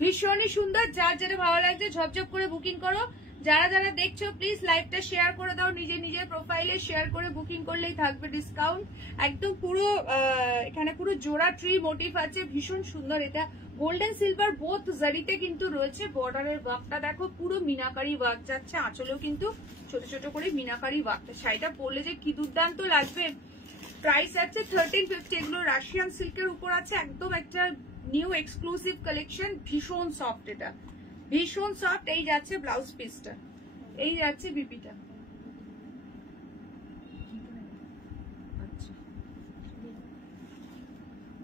ভীষণই সুন্দর। যার যেটা ভালো লাগছে ঝপঝপ করে বুকিং করো। যারা যারা দেখছো প্লিজ লাইভটা শেয়ার করে দাও, নিজের নিজের প্রোফাইলে শেয়ার করে বুকিং করলেই থাকবে ডিসকাউন্ট। একদম পুরো এখানে পুরো জোড়া ট্রি মোটিভ আছে, ভীষণ সুন্দর। এটা গোল্ডেন সিলভার বোথ জারিতে কিন্তু রয়েছে। বর্ডারের ওয়ার্কটা দেখো, পুরো মিনাকারি ওয়ার্ক যাচ্ছে, আঁচলেও কিন্তু ছোট ছোট করে মিনাকারি ওয়ার্কটা। শাড়িটা পরলে যে কি দুর্দান্ত লাগবে। প্রাইস আছে 1350। এগুলো রাশিয়ান সিল্কের উপর আছে, একদম একটা নিউ এক্সক্লুসিভ কালেকশন, ভীষণ সফট, এটা ভীষণ সফট। এই যাচ্ছে ব্লাউজ পিসটা, এই যাচ্ছে বিপিটা।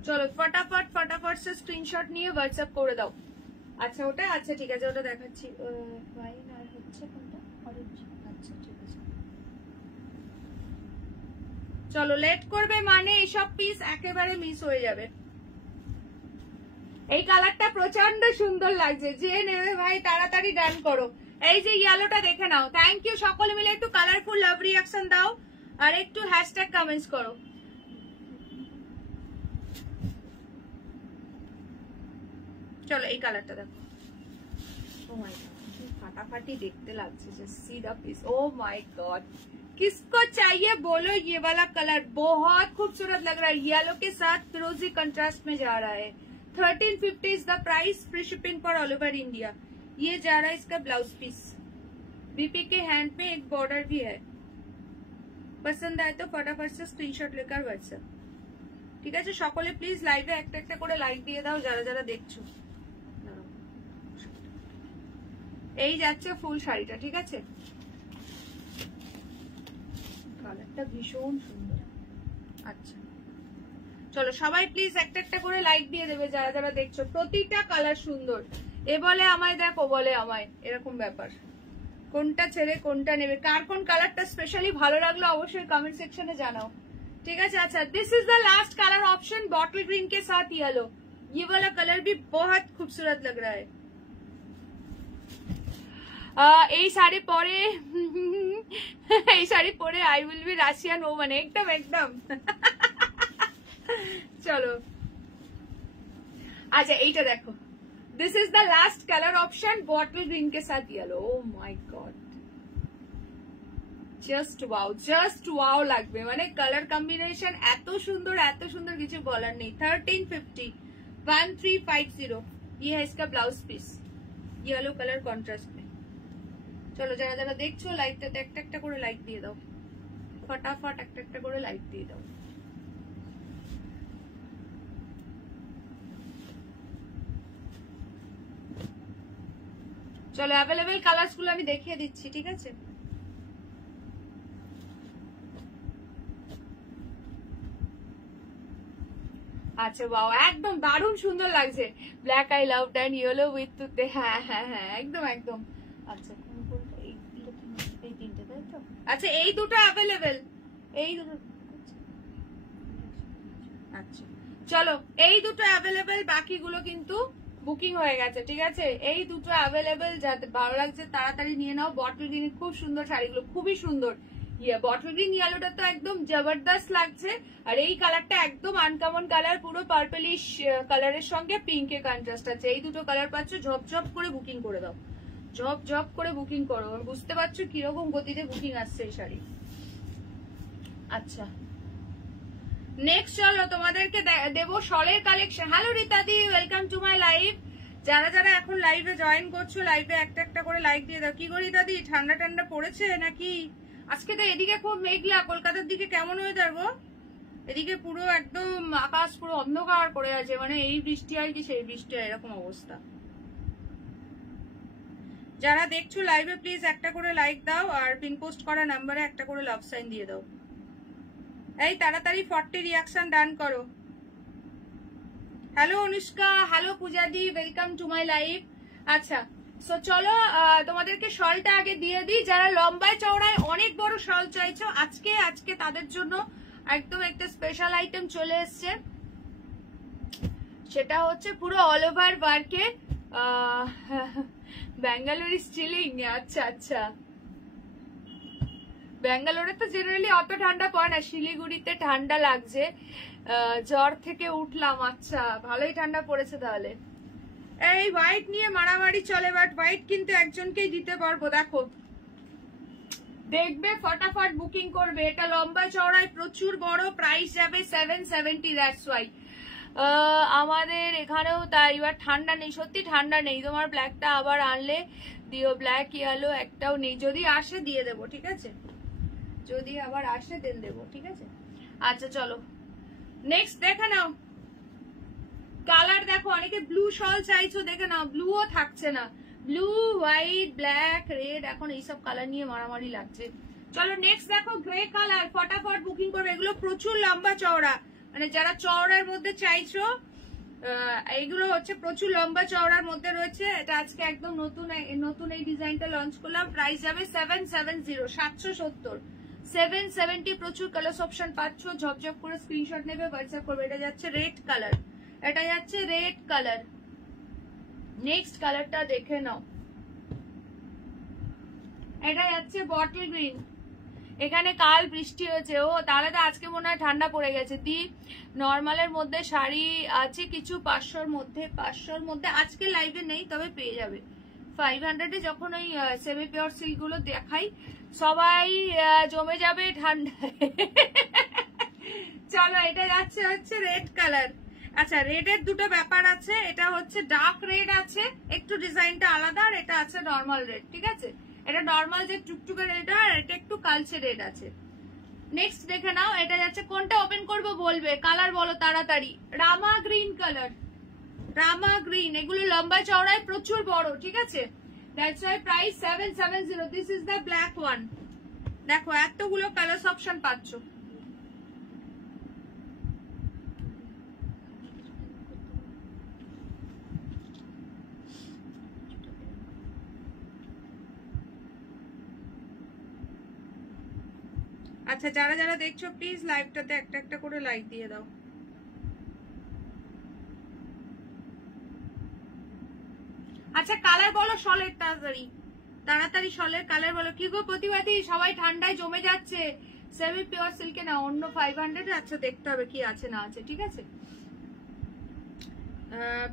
চলো ফটাফট ফটাফট সে স্ক্রিনশট নিয়ে হোয়াটসঅ্যাপ করে দাও। আচ্ছা ওটা, আচ্ছা ঠিক আছে, ওটা দেখাচ্ছি। ওয়াইন আর হচ্ছে কোনটা, অরেঞ্জ। আচ্ছা ঠিক আছে, চলো লেট করবে মানে এইসব পিস একেবারে মিস হয়ে যাবে। এই কালারটা প্রচন্ড সুন্দর লাগছে, যে নেবে ভাই তাড়াতাড়ি ডান করো। এই যে ইয়েলোটা দেখে নাও। থ্যাংক ইউ, সকলে মিলে একটু কালারফুল লাভ রিঅ্যাকশন দাও আর একটু হ্যাশট্যাগ কমেন্টস করো। চলো এই কালারটা দেখো, ও মাই গড ফাটাফাটি দেখতে লাগছে। Just see the piece, oh my god, किसको चाहिए बोलो ये वाला कलर, बहुत खूबसूरत लग रहा है। येलो के साथ फिरोजी कंट्रास्ट में जा रहा है। 1350 is the price, free shipping for all over India. ये जा रहा है इसका ब्लाउज पीस, बीपी के हैंड में एक बॉर्डर भी है। पसंद आए तो फटाफट से स्क्रीनशॉट लेकर व्हाट्सएप, ঠিক আছে? সকলে প্লিজ লাইভে একটা একটা করে লাইক দিয়ে দাও যারা যারা দেখছো। এই যাচ্ছে ফুল শাড়িটা, ঠিক আছে? কালারটা ভীষণ সুন্দর। আচ্ছা চলো সবাই প্লিজ একটা একটা করে লাইক দিয়ে দেবে যারা যারা দেখছো। প্রতিটা কালার সুন্দর। এ বলে আমায় দেখো, বলে আমায়, এরকম ব্যাপার। কোনটা ছেড়ে কোনটা নেবে, কার কোন কালারটা স্পেশালি ভালো লাগলো অবশ্যই কমেंट सेक्शन में জানাও, ठीक है? अच्छा this is the last colour option, bottle green के साथ येलो। ये वाला कलर भी बहुत खूबसूरत लग रहा है। এই শাড়ি পরে এই শাড়ি পরে I will be Russian Oman, একদম একদম। চলো আচ্ছা এইটা দেখো, this is the last colour option, bottle green के साथ येलो। ও মাই গড, জাস্ট ওয়াও লাগবে, মানে কালার কম্বিনেশন এত সুন্দর কিছু বলার নেই। 1350, 1350। ये है इसका blouse piece, yellow colour contrast में। চলো যারা যারা দেখছো লাইকটাতে একটা একটা করে লাইক দিয়ে দাও, ফটাফট একটা একটা করে লাইক দিয়ে দাও। চলো অ্যাভেলেবেল কালার্স গুলো আমি দেখিয়ে দিচ্ছি, ঠিক আছে? আচ্ছা ওয়াও, একদম দারুণ সুন্দর লাগছে। Black I love and yellow with তুতে, হ্যাঁ হ্যাঁ হ্যাঁ একদম একদম। আচ্ছা কোন কোনটা, এই তিনটে তাই তো? আচ্ছা এই দুটো অ্যাভেলেবেল, এই দুটো। আচ্ছা চলো এই দুটো অ্যাভেলেবেল, বাকিগুলো কিন্তু বুকিং হয়ে গেছে, ঠিক আছে? এই দুটো অ্যাভেলেবেল, যাতে ভালো লাগছে তাড়াতাড়ি নিয়ে নাও। বটল গ্রিন খুব সুন্দর শাড়িগুলো, খুবই সুন্দর। বটল গ্রিন ইয়েলোটা তো একদম জবরদস্ত লাগছে, আর এই কালারটা একদম আনকমন কালার, পুরো পার্পলিশ কালারের সঙ্গে পিঙ্কের কন্ট্রাস্ট আছে। এই দুটো কালার পাচ্ছ, ঝপঝপ করে বুকিং করে দাও, ঝপঝপ করে বুকিং করো। বুঝতে পারছো কিরকম গতিতে বুকিং আসছে এই শাড়ি। আচ্ছা নেক্সট চলো তোমাদেরকে দেবো শলের collection. Hello Ritadi, welcome to my live. যারা যারা এখন লাইভে জয়েন করছো, লাইভে একটা একটা করে লাইক দিয়ে দাও। কি গো রীতাদি, ঠান্ডা ঠান্ডা পড়েছে নাকি? আজকে তো এদিকে খুব মেঘলা, কলকাতার দিকে কেমন ওয়েদার গো? এদিকে পুরো একদম আকাশ পুরো অন্ধকার করে আছে, মানে এই বৃষ্টি হয় কি সেই বৃষ্টি হয়, এরকম অবস্থা। যারা দেখছো লাইভে প্লিজ একটা করে লাইক দাও, আর পিন পোস্ট করা নাম্বারে একটা করে লাভ সাইন দিয়ে দাও। এই তাড়াতাড়ি 40 রিঅ্যাকশন ডান করো। Hello Anushka, hello Pujadi, welcome to my live. আচ্ছা সো চলো তোমাদেরকে শলটা আগে দিয়ে দিই। যারা লম্বায় চওড়ায় অনেক বড় শল চাইছো, আজকে তাদের জন্য একদম একটা স্পেশাল আইটেম চলে এসছে। সেটা হচ্ছে পুরো অল ওভার ওয়ার্কে ব্যাঙ্গালোর স্টিলিং। আচ্ছা আচ্ছা, ব্যাঙ্গালোরে তো জেনারেলি অত ঠান্ডা পড়ে না, শিলিগুড়িতে ঠান্ডা লাগছে, জ্বর থেকে উঠলাম। আচ্ছা ভালোই ঠান্ডা পড়েছে তাহলে। এই হোয়াইট নিয়ে মারামারি চলে, বাট হোয়াইট কিন্তু একজনকেই দিতে পারবো। দেখো দেখবে ফটাফট বুকিং করবে। এটা লম্বা চওড়ায় প্রচুর বড়, প্রাইস যাবে 770। দ্যাটস ওয়াই আমাদের এখানেও তাই। এবার ঠান্ডা নেই, সত্যি ঠান্ডা নেই। তোমার ব্ল্যাকটা আবার আনলে দিও, ব্ল্যাক ইয়েলো একটাও নেই। যদি আসে দিয়ে দেবো, ঠিক আছে? যদি আবার আসে দেন দেবো, ঠিক আছে? আচ্ছা চলো নেক্সট দেখে নাও কালার। দেখো অনেকে ব্লু শল চাইছো, দেখে নাও ব্লুও থাকছে না। ব্লু, হোয়াইট, ব্ল্যাক, রেড, এখন এইসব কালার নিয়ে মারামারি লাগছে। চলো নেক্সট দেখো গ্রে কালার, ফটাফট বুকিং করবে। এগুলো প্রচুর লম্বা চওড়া, মানে যারা চওড়ার মধ্যে চাইছো এইগুলো হচ্ছে প্রচুর লম্বা চওড়ার মধ্যে রয়েছে। এটা আজকে একদম নতুন এই ডিজাইনটা লঞ্চ করলাম। প্রাইস যাবে 770, 770, 770। প্রচুর কালার অপশন পাচ্ছ, ঝপঝপ করে স্ক্রিনশট নেবে, হোয়াটসঅ্যাপ করবে। এটা যাচ্ছে রেড কালার, এটা যাচ্ছে রেড কালার। নেক্সট কালারটা দেখে নাও, এটা যাচ্ছে বটল গ্রিন। এখানে কাল বৃষ্টি হয়েছে, ও তাহলে তো আজকে মনে হয় ঠান্ডা পড়ে গেছে। দি নর্মালের মধ্যে শাড়ি আছে কিছু 500-র মধ্যে আজকে লাইভে নেই, তবে পেয়ে যাবে 500-এ। যখন ওই সেমি পিওর সিল্ক গুলো দেখাই সবাই জমে যাবে ঠান্ডায়। চলো, এটা যাচ্ছে হচ্ছে রেড কালার। আচ্ছা, রেডের দুটো ব্যাপার আছে, এটা হচ্ছে ডার্ক রেড আছে, একটু ডিজাইনটা আলাদা, আর এটা আছে নর্মাল রেড। ঠিক আছে, এটা নর্মাল যে টুকটুকে রেড, আর এটা একটু কালচে রেড আছে। নেক্সট দেখে নাও, এটা যাচ্ছে, কোনটা ওপেন করবো বলবে, কালার বলো তাড়াতাড়ি। রামা গ্রিন কালার, রামা গ্রিন। এগুলো লম্বা চওড়ায় প্রচুর বড়। ঠিক আছে, that's why price 770। This is the black one. দেখো এতগুলো কালার অপশন পাচ্ছ। আচ্ছা, যারা যারা দেখছো প্লিজ লাইভটাতে একটা একটা করে লাইক দিয়ে দাও। আচ্ছা, কালার বলো শলের, তাড়াতাড়ি তাড়াতাড়ি শলের কালার বলো। কি গো প্রতিবাদী, সবাই ঠান্ডায় জমে যাচ্ছে। সেমি পিওর সিল্কে না, অন্য 500। আচ্ছা, দেখতে হবে কি আছে না আছে। ঠিক আছে,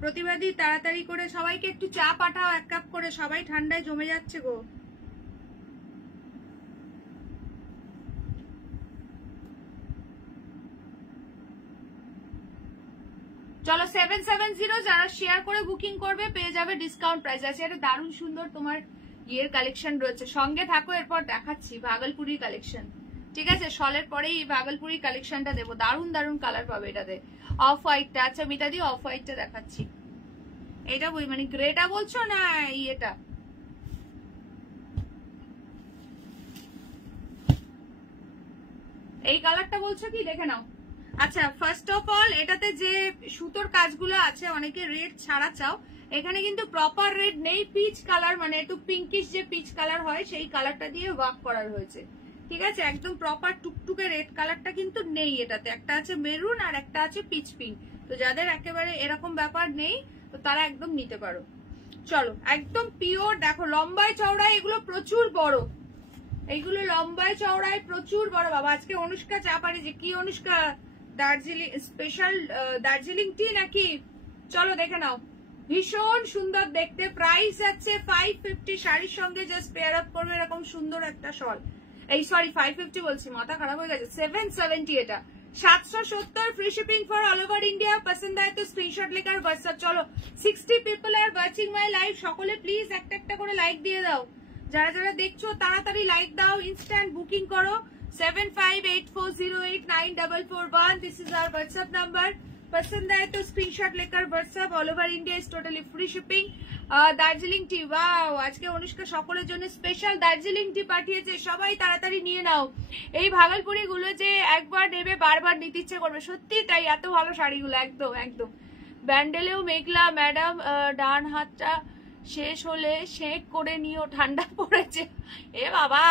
প্রতিবাদী তাড়াতাড়ি করে সবাইকে একটু চা পাঠাও 1 কাপ করে, সবাই ঠান্ডায় জমে যাচ্ছে গো। চলো 770, যারা শেয়ার করে বুকিং করবে পেয়ে যাবে ডিসকাউন্ট প্রাইস আছে। এটা দারুণ সুন্দর তোমার ইয়ের কালেকশন রয়েছে, সঙ্গে থাকো, এরপর দেখাচ্ছি ভাগলপুরি কালেকশন। ঠিক আছে, শলের পরেই ভাগলপুরি কালেকশনটা দেবো। দারুণ দারুণ কালার পাবে এটাতে। অফ হোয়াইটটা, আচ্ছা মিতাদি অফ হোয়াইটটা দেখাচ্ছি। এটা মানে গ্রেটা বলছো না ইয়েটা? এই কালারটা বলছো কি, দেখে নাও। আচ্ছা, ফার্স্ট অফ অল এটাতে যে সুতোর কাজগুলো আছে, অনেকে রেড ছাড়া চাও, এখানে কিন্তু প্রপার রেড নেই, পিচ কালার, মানে একটু পিঙ্কিশ যে পিচ কালার হয় সেই কালারটা দিয়ে ওয়ার্ক করা হয়েছে। ঠিক আছে, একদম প্রপার টুকটুকে রেড কালারটা কিন্তু নেই এটাতে। একটা আছে মেরুন আর একটা আছে পিচ পিঙ্ক। তো যাদের একেবারে এরকম ব্যাপার নেই তো তারা একদম নিতে পারো। চলো, একদম পিওর। দেখো লম্বায় চওড়ায় এগুলো প্রচুর বড়, এইগুলো লম্বায় চওড়ায় প্রচুর বড়। বাবা, আজকে অনুষ্কা চা পাঠিয়েছে। কি অনুষ্কা? দার্জিলিং স্পেশাল দার্জিলিং টি নাকি? চলো দেখে নাও, ভীষণ সুন্দর দেখতে। প্রাইস আছে 550। শাড়ির সঙ্গে জাস্ট পেয়ার আপ করবে এরকম সুন্দর একটা শল। এই সরি 550 বলছি, মাথা খারাপ হয়ে গেছে। 770 এটা। 770 free shipping for all over India. পছন্দ হয় তো স্ক্রিনশট লেখার হোয়াটসঅ্যাপ। চলো, 60 people are watching my live. সকলে প্লিজ একটা একটা করে লাইক দিয়ে দাও। যারা যারা দেখছো তাড়াতাড়ি লাইক দাও, ইনস্ট্যান্ট বুকিং করো। 7584089441। This is our WhatsApp number. पसंद आए तो स्क्रीनशॉट लेकर WhatsApp। All over India is totally free shipping. Darjeeling T, wow, আজকে অনুষ্কা সকলের জন্য স্পেশাল দার্জিলিং টি পাঠিয়েছে। সবাই তাড়াতাড়ি নিয়ে নাও। এই ভাগলপুরি গুলো যে একবার নেবে বারবার নিতে ইচ্ছে করবে, সত্যি তাই। এত ভালো শাড়িগুলো, একদম একদম। ব্যান্ডেলেও মেঘলা ম্যাডাম, ডান হাতটা শেষ হলে শেক করে নিও, ঠান্ডা পড়েছে। এ বাবা,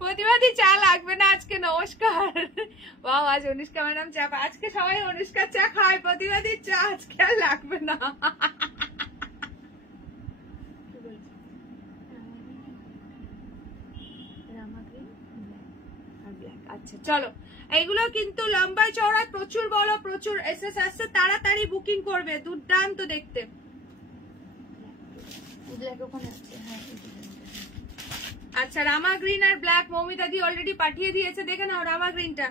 প্রতিবাদী চা লাগবে না আজকে, নমস্কার। বাবা, আজ অনুষ্কা ম্যাডাম চা, আজকে সবাই অনুষ্কার চা খায়, প্রতিবাদীর চা আজকে আর লাগবে না। আচ্ছা চলো, এইগুলো কিন্তু লম্বায় চওড়ায় প্রচুর বড়, প্রচুর এসএস আসছে। তাড়াতাড়ি বুকিং করবে, দুর্দান্ত দেখতে। আচ্ছা, রামা গ্রিন আর ব্ল্যাক মৌমিতা দি অলরেডি পাঠিয়ে দিয়েছে, দেখে নাও রামা গ্রিনটা।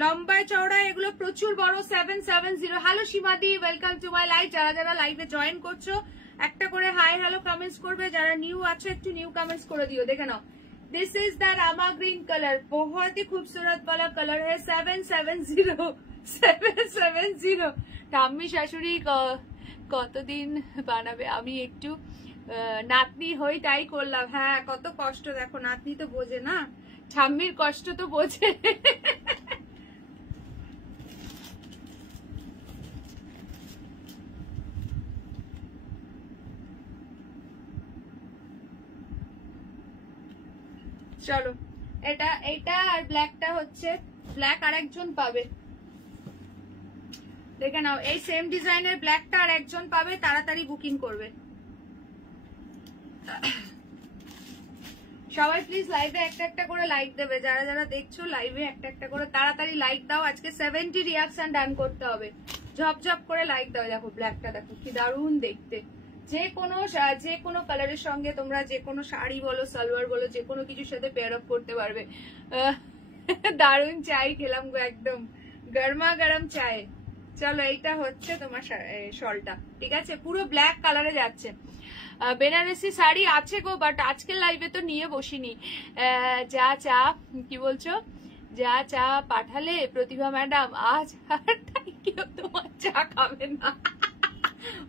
লম্বায় চওড়ায় এগুলো প্রচুর বড়। 770। Hello Simadi, welcome to my live. যারা যারা লাইভে জয়েন করছো একটা করে হাই হ্যালো কমেন্টস করবে। যারা নিউ আছো একটু নিউ কমেন্টস করে দিও। দেখে নাও, this is the Rama green colour, बहुत ही खूबसूरत वाला कलर है। 770। ঠাম্মি শাশুড়ি কতদিন বানাবে? আমি একটু নাতনি হই তাই করলাম। হ্যাঁ, কত কষ্ট। দেখো, নাতনি তো বোঝে না, ঠাম্মির কষ্ট তো বোঝে। চলো এটা আর ব্ল্যাকটা হচ্ছে ব্ল্যাক আর একজন পাবে, দেখে নাও এই সেম ডিজাইনের ব্ল্যাকটা আর একজন পাবে, তাড়াতাড়ি বুকিং করবে সবাই। প্লিজ লাইভে একটা একটা করে লাইক দেবে, যারা যারা দেখছো লাইভে একটা একটা করে তাড়াতাড়ি লাইক দাও। আজকে 70 রিয়াকশন ডান করতে হবে, ঝপঝপ করে লাইক দাও। দেখো ব্ল্যাকটা দেখো কি দারুণ দেখতে, যে কোনো কালারের সঙ্গে তোমরা যে কোনো শাড়ি বলো সালোয়ার বলো যে কোনো কিছুর সাথে পেয়ার আপ করতে পারবে। দারুণ চাই খেলাম গো, একদম গরমা গরম চায়। চলো এইটা হচ্ছে তোমার শলটা, ঠিক আছে পুরো ব্ল্যাক কালারে যাচ্ছে। বেনারসি শাড়ি আছে গো, বাট আজকের লাইভে তো নিয়ে বসিনি। যা চা কি বলছো, যা চা পাঠালে প্রতিভা ম্যাডাম আজ আর কেউ তোমার চা খাবে না।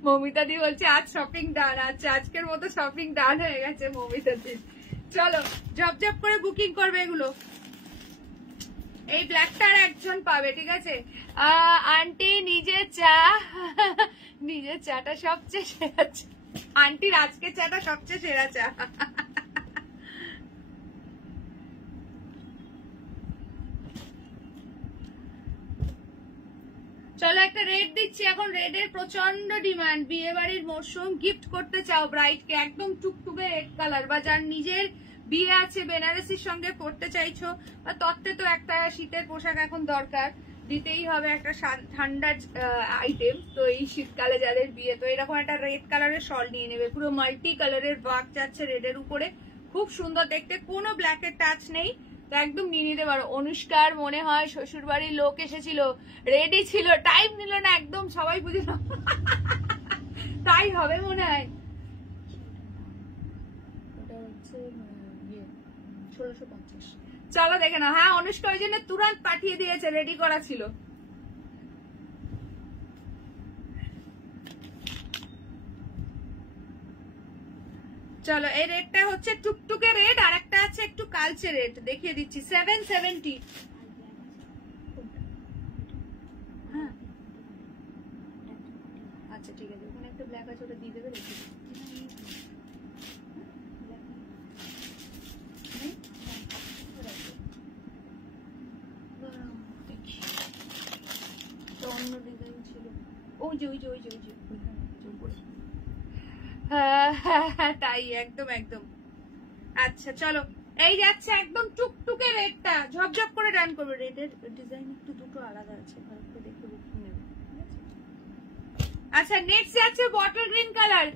মমিতা দি বলছে আজ শপিং ডান। আচ্ছা আজকের মতো শপিং ডান হয়ে গেছে মমিতা দি। চলো ঝপঝপ করে বুকিং করবে এগুলো। এই ব্ল্যাকটার একজন পাবে, ঠিক আছে। আন্টি নিজের চাটা সবচেয়ে সেরা চা। আন্টির আজকে চাটা সবচেয়ে সেরা চা। চলো একটা রেড দিচ্ছি এখন, রেডের প্রচন্ড ডিমান্ড। বিয়ে বাড়ির মরশুম, গিফট করতে চাও ব্রাইডকে, একদম টুকটুকে রেড কালার, বা যার নিজের বিয়ে আছে বেনারসির সঙ্গে পড়তে চাইছো, বা তত্ত্বে তো একটা শীতের পোশাক এখন দরকার, দিতেই হবে একটা ঠান্ডার আইটেম। তো এই শীতকালে যাদের বিয়ে, তো এরকম একটা রেড কালারের শল নিয়ে নেবে, পুরো মাল্টি কালারের ওয়ার্ক যাচ্ছে রেডের উপরে, খুব সুন্দর দেখতে, কোনো ব্ল্যাকের টাচ নেই, তো একদম নিয়ে নিতে পারো। অনুষ্কার মনে হয় শ্বশুর বাড়ির লোক এসেছিল, রেডি ছিল, টাইম নিল না, একদম সবাই বুঝলো তাই হবে মনে হয়। চলো দেখে নাও। হ্যাঁ অনুষ্কা ওই জন্য তুরন্ত পাঠিয়ে দিয়েছে, রেডি করা ছিল। চলো এই রেডটা হচ্ছে টুকটুকে রেড, আর একটা আছে একটু কালচে রেড, দেখিয়ে দিচ্ছি 770। হ্যাঁ আচ্ছা ঠিক আছে, ওখানে একটা ব্ল্যাক আছে ওটা দিয়ে দেবে, রেখে অন্য ডিজাইন ছিল, ওই যে হ্যাঁ তাই একদম একদম। আচ্ছা চলো এই যাচ্ছে একদম টুকটুকে রেডটা, ঝপঝপ করে ডান করবে। রেডের ডিজাইন একটু দুটো আলাদা আছে, ভালো করে দেখে বুকিং নেবে। আচ্ছা নেক্সট যাচ্ছে বটল গ্রিন কালার।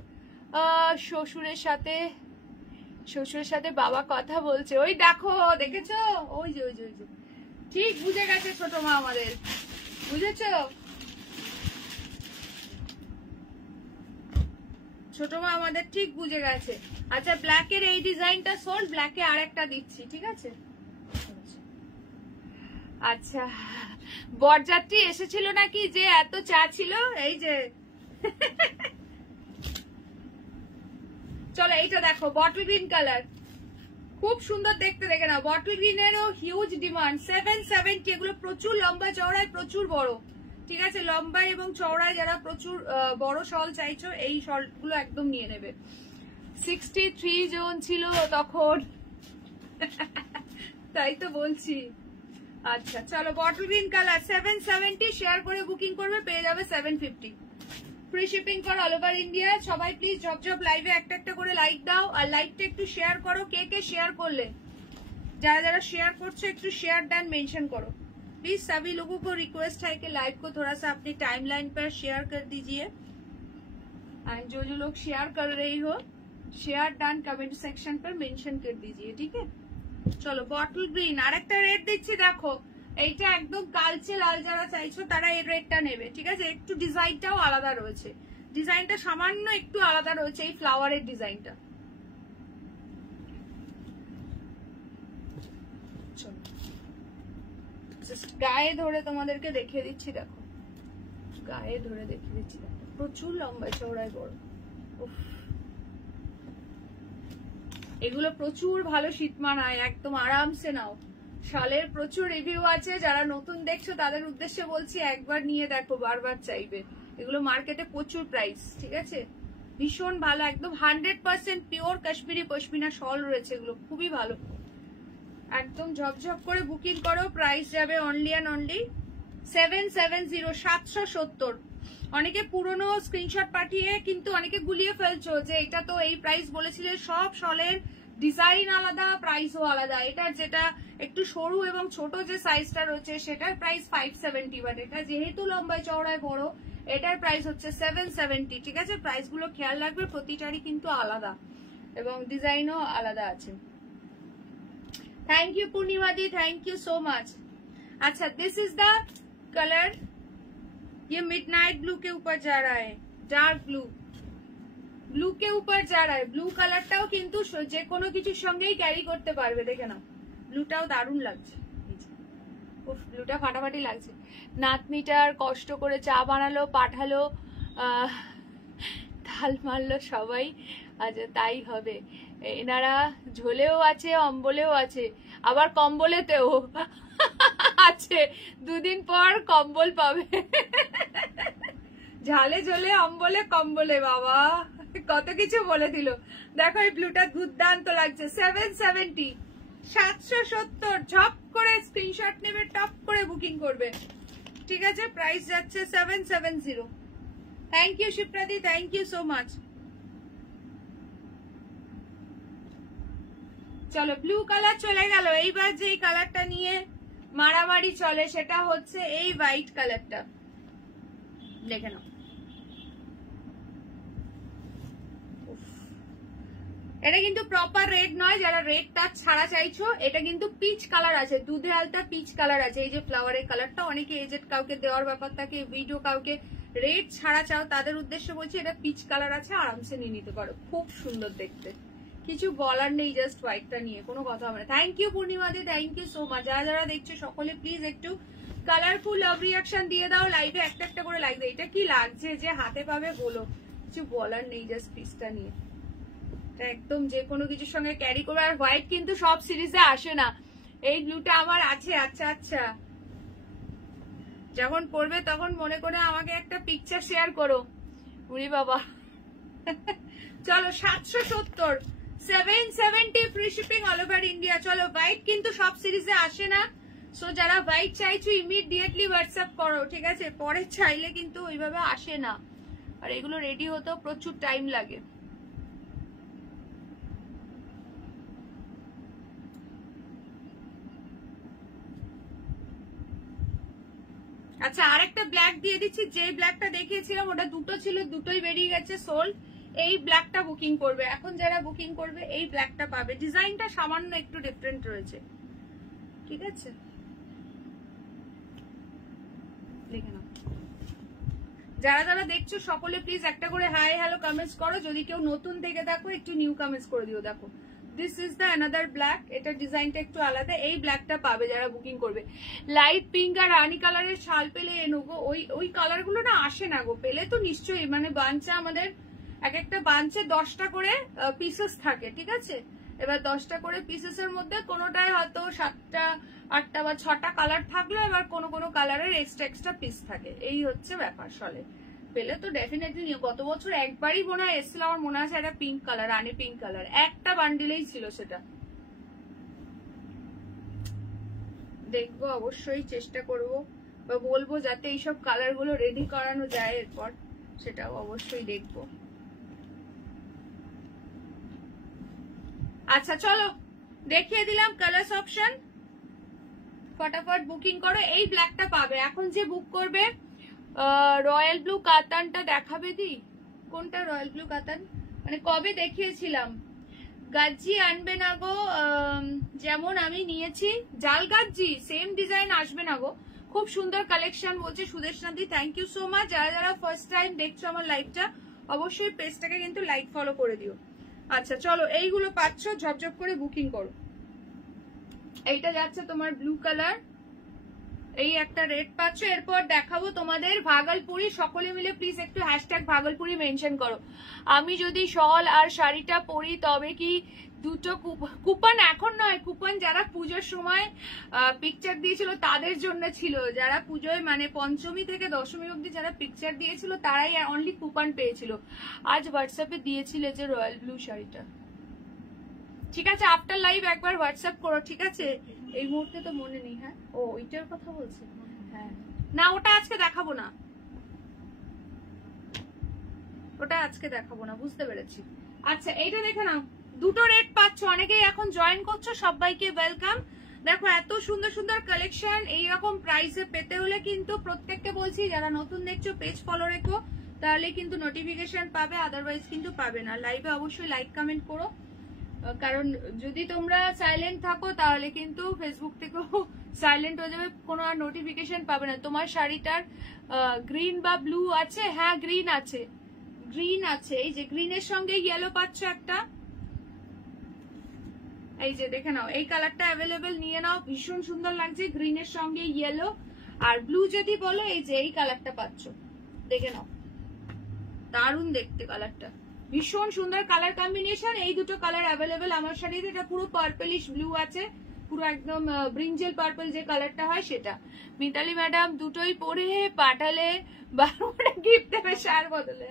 শ্বশুরের সাথে বাবা কথা বলছে, ওই দেখো দেখেছো, ওই যে ঠিক বুঝে গেছে ছোট মা আমাদের, বুঝেছো ছোট মা আমাদের ঠিক বুঝে গেছে। আচ্ছা ব্ল্যাকের এই ডিজাইনটা সোল্ড, ব্ল্যাকে আর একটা দিচ্ছি, ঠিক আছে। আচ্ছা বরযাত্রী এসেছিল নাকি যে এত চা ছিল, এই যে চলো এইটা দেখো বটল গ্রিন কালার, খুব সুন্দর দেখতে, দেখে নাও। বটল গ্রিনেরও হিউজ ডিমান্ড, 770। এগুলো প্রচুর লম্বা চওড়ায়, প্রচুর বড়, ঠিক আছে। লম্বা এবং চওড়ায় যারা প্রচুর বড় শল চাইছো, এই শলগুলো একদম নিয়ে নেবে। 63 জন ছিল তখন তাই তো বলছি। আচ্ছা চলো বটল গ্রিন কালার 770, শেয়ার করে বুকিং করবে, পেয়ে যাবে 750। Free shipping for all over India. সবাই প্লিজ ঝপঝপ লাইভে একটা একটা করে লাইক দাও, আর লাইভটা একটু শেয়ার করো। কে কে শেয়ার করলে, যারা যারা শেয়ার করছো একটু শেয়ার ডান मेंशन करो प्लीज। सभी लोगों को रिक्वेस्ट है कि लाइव को थोड़ा सा अपनी टाइमलाइन पर शेयर कर दीजिए, एंड जो जो लोग शेयर कर रही हो शेयर डन कमेंट सेक्शन पर मेंशन कर दीजिए, ठीक है। চলো বটল গ্রিন আর একটা রেড দিচ্ছি, দেখো এইটা একদম কালচে লাল, যারা চাইছো তারা এই রেডটা নেবে, ঠিক আছে। একটু ডিজাইনটাও আলাদা রয়েছে, ডিজাইনটা সামান্য একটু আলাদা রয়েছে, এই ফ্লাওয়ারের ডিজাইনটা। গায়ে ধরে তোমাদেরকে দেখিয়ে দিচ্ছি, দেখো গায়ে ধরে দেখিয়ে দিচ্ছি, দেখো প্রচুর লম্বা চওড়ায় বড়। এগুলো প্রচুর ভালো শীত মানায়, একদম আরামসে নাও। শালের প্রচুর রিভিউ আছে, যারা নতুন দেখছো তাদের উদ্দেশ্যে বলছি একবার নিয়ে দেখো, বারবার চাইবে। এগুলো মার্কেটে প্রচুর প্রাইস, ঠিক আছে। ভীষণ ভালো, একদম 100% পিওর কাশ্মীরি পশমিনা শল রয়েছে, এগুলো খুবই ভালো। একদম ঝপঝপ করে বুকিং করো। প্রাইস যাবে অনলি অ্যান্ড অনলি 770, 770। অনেকে পুরনো স্ক্রিনশট পাঠিয়ে কিন্তু অনেকে গুলিয়ে ফেলছো যে এটা তো এই প্রাইস বলেছিলে। সব শলের ডিজাইন আলাদা, প্রাইসও আলাদা। এটার যেটা একটু সরু এবং ছোট যে সাইজটা রয়েছে সেটার প্রাইস 570, বাট এটা যেহেতু লম্বায় চওড়ায় বড় এটার প্রাইস হচ্ছে 770। ঠিক আছে, প্রাইস গুলো খেয়াল রাখবে, প্রতিটারই কিন্তু আলাদা এবং ডিজাইনও আলাদা আছে। Thank you Purnima the, thank you so much. अच्छा, दिस इज द कलर, ये मिडनाइट ब्लू के ऊपर जा रहा है, डार्क ब्लू, ब्लू के ऊपर जा रहा है। ब्लू কালারটাও কিন্তু যে কোনো কিছুর সঙ্গেই ক্যারি করতে পারবে। দেখে নাও, ব্লুটাও দারুণ লাগছে। উফ, ব্লুটা ফাটাফাটি লাগছে। নাতনিটার কষ্ট করে চা বানালো, পাঠালো, তাল মারলো সবাই। আচ্ছা, তাই হবে। এনারা ঝোলেও আছে, অম্বলেও আছে, আবার কম্বলেতেও আছে। দুদিন পর কম্বল পাবে। ঝালে ঝোলে, অম্বলে কম্বলে, বাবা কত কিছু বলে দিল। দেখো এই ব্লুটা দুর্দান্ত লাগছে। 770, 770। ঝপ করে স্ক্রিনশট নেবে, টপ করে বুকিং করবে। ঠিক আছে, প্রাইস যাচ্ছে 770। Thank you Shipradi, thank you so much. চলো, ব্লু কালার চলে গেল। এইবার যেই কালারটা নিয়ে মারামারি চলে সেটা হচ্ছে এই হোয়াইট কালারটা। দেখে নাও, এটা কিন্তু প্রপার রেড নয়। যারা রেড টাচ ছাড়া চাইছো, এটা কিন্তু পিচ কালার আছে, দুধে আলতা পিচ কালার আছে। এই যে ফ্লাওয়ারের কালারটা, অনেকে এজেড কাউকে দেওয়ার ব্যাপার থাকে, ভিডিও কাউকে রেড ছাড়া চাও, তাদের উদ্দেশ্যে বলছি এটা পিচ কালার আছে, আরামসে নিয়ে নিতে পারো। খুব সুন্দর দেখতে, কিছু বলার নেই, জাস্ট হোয়াইটটা নিয়ে কোনো কথা হবে না। Thank you Purnima di, thank you so much. যারা যারা দেখছো সকলে প্লিজ একটু কালারফুল লাভ রিয়াকশন দিয়ে দাও লাইভে, একটা একটা করে লাইক দাও। এটা কি লাগছে যে হাতে পাবে বলো, কিছু বলার নেই, জাস্ট পিসটা নিয়ে একদম যে কোনো কিছুর সঙ্গে ক্যারি করবে। আর হোয়াইট কিন্তু সব সিরিজে আসে না, এই ব্লুটা আমার আছে। আচ্ছা আচ্ছা, যখন পড়বে তখন মনে করে আমাকে একটা পিকচার শেয়ার করো। উরি বাবা। চলো, 770, 770 free shipping all over India. চলো, হোয়াইট কিন্তু সব সিরিজে আসে না, সো যারা হোয়াইট চাইছো ইমিডিয়েটলি হোয়াটসঅ্যাপ করো। ঠিক আছে, পরে চাইলে কিন্তু ওইভাবে আসে না, আর এগুলো রেডি হতেও প্রচুর টাইম লাগে। আচ্ছা, আরেকটা ব্ল্যাক দিয়ে দিচ্ছি। যে ব্ল্যাকটা দেখিয়েছিলাম ওটা দুটো ছিল, দুটোই বেরিয়ে গেছে, সোল্ড। এই ব্ল্যাকটা বুকিং করবে, এখন যারা বুকিং করবে এই ব্ল্যাকটা পাবে। ডিজাইনটা সামান্য একটু ডিফারেন্ট রয়েছে। ঠিক আছে, দেখে নাও। যারা যারা দেখছো সকলে প্লিজ একটা করে হাই হ্যালো কমেন্টস করো। যদি কেউ নতুন থেকে দেখো একটু নিউ কমেন্টস করে দিও। দেখো, this is the another black, এটা ডিজাইনটা একটু আলাদা। এই ব্ল্যাকটা পাবে যারা বুকিং করবে। লাইট পিঙ্ক আর রানি কালারের শাল পেলে এনো গো, ওই কালার গুলো না আসে না গো। পেলে তো নিশ্চয়ই, মানে বাঞ্চা আমাদের এক একটা বাঞ্চে 10টা করে পিসেস থাকে। ঠিক আছে, এবার 10টা করে পিসেসের মধ্যে কোনোটায় হয়তো 7টা 8টা বা 6টা কালার থাকলো, এবার কোনো কোনো কালারের এক্সট্রা পিস থাকে। এই হচ্ছে ব্যাপার। সলে পেলে তো ডেফিনেটলি নিও। গত বছর একবারই মনে হয় এসেছিল, আমার মনে আছে, একটা পিঙ্ক কালার, রানি পিঙ্ক কালার, একটা বান্ডিলেই ছিল সেটা। দেখবো, অবশ্যই চেষ্টা করব বা বলবো যাতে এইসব কালার গুলো রেডি করানো যায় এরপর, সেটাও অবশ্যই দেখবো। আচ্ছা চলো, দেখিয়ে দিলাম কালার্স অপশন, ফটাফট বুকিং করো। এই ব্ল্যাকটা পাবে এখন যে বুক করবে। রয়্যাল ব্লু কাতানটা দেখাবে দি, কোনটা রয়্যাল ব্লু কাতান, মানে কবে দেখিয়েছিলাম। গাজ্জি আনবে না গো, যেমন আমি নিয়েছি জাল গাজ্জি সেম ডিজাইন আসবে না গো। খুব সুন্দর কালেকশন বলছে সুদেশনাদি, থ্যাংক ইউ সো মাচ। যারা যারা ফার্স্ট টাইম দেখছো আমার লাইভটা, অবশ্যই পেজটাকে কিন্তু লাইক ফলো করে দিও। আচ্ছা চলো, এইগুলো পাচ্ছ, ঝপঝপ করে বুকিং করো। এইটা যাচ্ছে তোমার ব্লু কালার, এই একটা রেড পাচ্ছ। এরপর দেখাবো তোমাদের ভাগলপুরি। সকলে মিলে প্লিজ একটু হ্যাশট্যাগ ভাগলপুরি মেনশন করো। আমি যদি শল আর শাড়িটা পরি তবে কি দুটো কুপন, এখন নয়, কুপন যারা পুজোর সময় পিকচার দিয়েছিল তাদের জন্য ছিল। যারা পুজোয় মানে পঞ্চমী থেকে দশমী অব্দি যারা পিকচার দিয়েছিল তারাই অনলি কুপন পেয়েছিল। আজ হোয়াটসঅ্যাপে দিয়েছিলে যে রয়্যাল ব্লু শাড়িটা, ঠিক আছে, আফটার লাইভ একবার হোয়াটসঅ্যাপ করো, ঠিক আছে? এই মুহূর্তে তো মনে নেই। হ্যাঁ, ও ওইটার কথা বলছি। হ্যাঁ, না ওটা আজকে দেখাবো না, ওটা আজকে দেখাবো না, বুঝতে পেরেছি। আচ্ছা এইটা দেখে নাও, দুটো রেট পাচ্ছ, অনেকেই এখন জয়েন করছো, সবাইকে ওয়েলকাম। দেখো এত সুন্দর সুন্দর কালেকশন এইরকম প্রাইসে পেতে হলে কিন্তু প্রত্যেককে বলছি, যারা নতুন দেখছো পেজ ফলো রেখো, তাহলে কিন্তু নোটিফিকেশন পাবে, আদারওয়াইজ কিন্তু পাবে না। লাইভে অবশ্যই লাইক কমেন্ট করো, কারণ যদি তোমরা সাইলেন্ট থাকো তাহলে কিন্তু ফেসবুক থেকেও সাইলেন্ট হয়ে যাবে, কোনো আর নোটিফিকেশন পাবে না। তোমার শাড়িটার গ্রিন বা ব্লু আছে? হ্যাঁ গ্রিন আছে, গ্রিন আছে। এই যে গ্রিনের সঙ্গে ইয়েলো পাচ্ছ একটা, এই যে দেখে নাও, এই কালারটা অ্যাভেলেবেল, নিয়ে নাও, ভীষণ সুন্দর লাগছে গ্রিনের সঙ্গে ইয়েলো। আর ব্লু যদি বলো, এই যে এই কালারটা পাচ্ছ, দেখে নাও, দারুণ দেখতে কালারটা, ভীষণ সুন্দর কালার কম্বিনেশন। এই দুটো কালার অ্যাভেলেবেল আমার শাড়িতে। এটা পুরো পার্পলিশ ব্লু আছে, পুরো একদম ব্রিঞ্জেল পার্পল যে কালারটা হয় সেটা। মিতালি ম্যাডাম দুটোই পরে পাঠালে 12টা গিফট দেবে শাড়ির বদলে।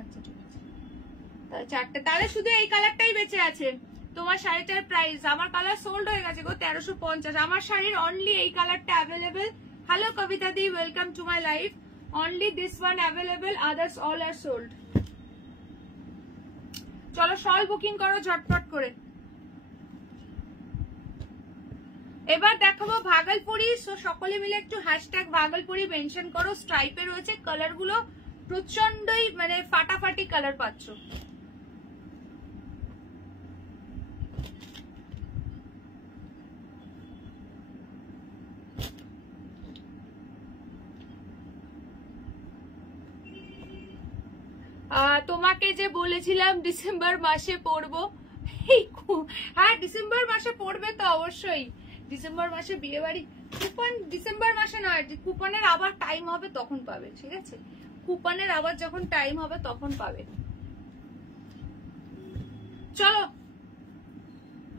আচ্ছা ঠিক আছে, তাহলে চারটে, তাহলে শুধু এই কালারটাই বেঁচে আছে। তোমার শাড়িটার প্রাইস, আমার কালার সোল্ড হয়ে গেছে গো 1350, আমার শাড়ির অনলি এই কালারটা available. Hello Kabita di, welcome to my life. Only this one available, others all are sold. চলো শল বুকিং করো ঝটপট করে। এবার দেখাবো ভাগলপুরি, সো সকলে মিলে একটু হ্যাশট্যাগ ভাগলপুরি মেনশন করো। স্ট্রাইপে রয়েছে, কালার গুলো প্রচন্ডই মানে ফাটাফাটি কালার পাচ্ছ। তোমাকে যে বলেছিলাম ডিসেম্বর মাসে পড়বো, হ্যাঁ ডিসেম্বর মাসে পড়বে তো অবশ্যই। ডিসেম্বর মাসে বিয়ে বাড়ি, কুপন ডিসেম্বর মাসে নয়, কুপনের আবার টাইম হবে তখন পাবে, ঠিক আছে? কুপনের আবার যখন টাইম হবে তখন পাবে। চলো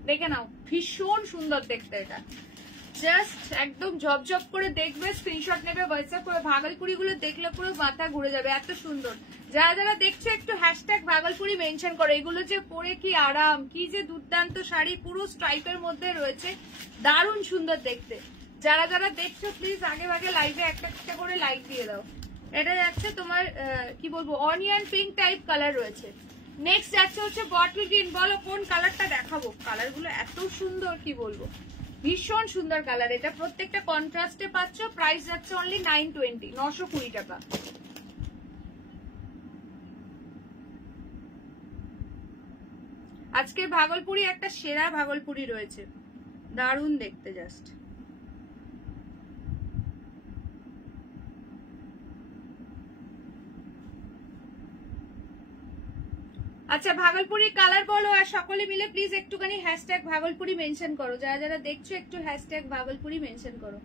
দেখে নাও, ভীষণ সুন্দর দেখতে এটা, জাস্ট একদম ঝপঝপ করে দেখবে, স্ক্রিনশট নেবে, হোয়াটসঅ্যাপ করে। ভাগলপুরি গুলো দেখলে পুরো মাথা ঘুরে যাবে, এত সুন্দর। যারা যারা দেখছো একটু হ্যাশট্যাগ ভাগলপুরি মেনশন করো। এগুলো যে পরে কি আরাম, কি যে দুর্দান্ত শাড়ি, পুরো স্ট্রাইপের মধ্যে রয়েছে, দারুণ সুন্দর দেখতে। যারা যারা দেখছো প্লিজ আগে ভাগে লাইভে একটা একটা করে লাইক দিয়ে দাও। এটা যাচ্ছে তোমার কি বলবো, অনিয়ন পিঙ্ক টাইপ কালার রয়েছে। নেক্সট যাচ্ছে হচ্ছে বটল গ্রিন। বলো কোন কালারটা দেখাবো, কালার গুলো এত সুন্দর কি বলবো, ভীষণ সুন্দর কালার। এটা প্রত্যেকটা কন্ট্রাস্টে পাচ্ছ, প্রাইস যাচ্ছে অনলি 920, 920 টাকা। আজকে ভাগলপুরি একটা সেরা ভাগলপুরি রয়েছে, দারুণ দেখতে জাস্ট। আচ্ছা ভাগলপুরি কালার বলো, আর সকলে মিলে প্লিজ একটুখানি হ্যাশট্যাগ ভাগলপুরি মেনশন করো। যারা যারা দেখছো একটু হ্যাশট্যাগ ভাগলপুরি মেনশন করো।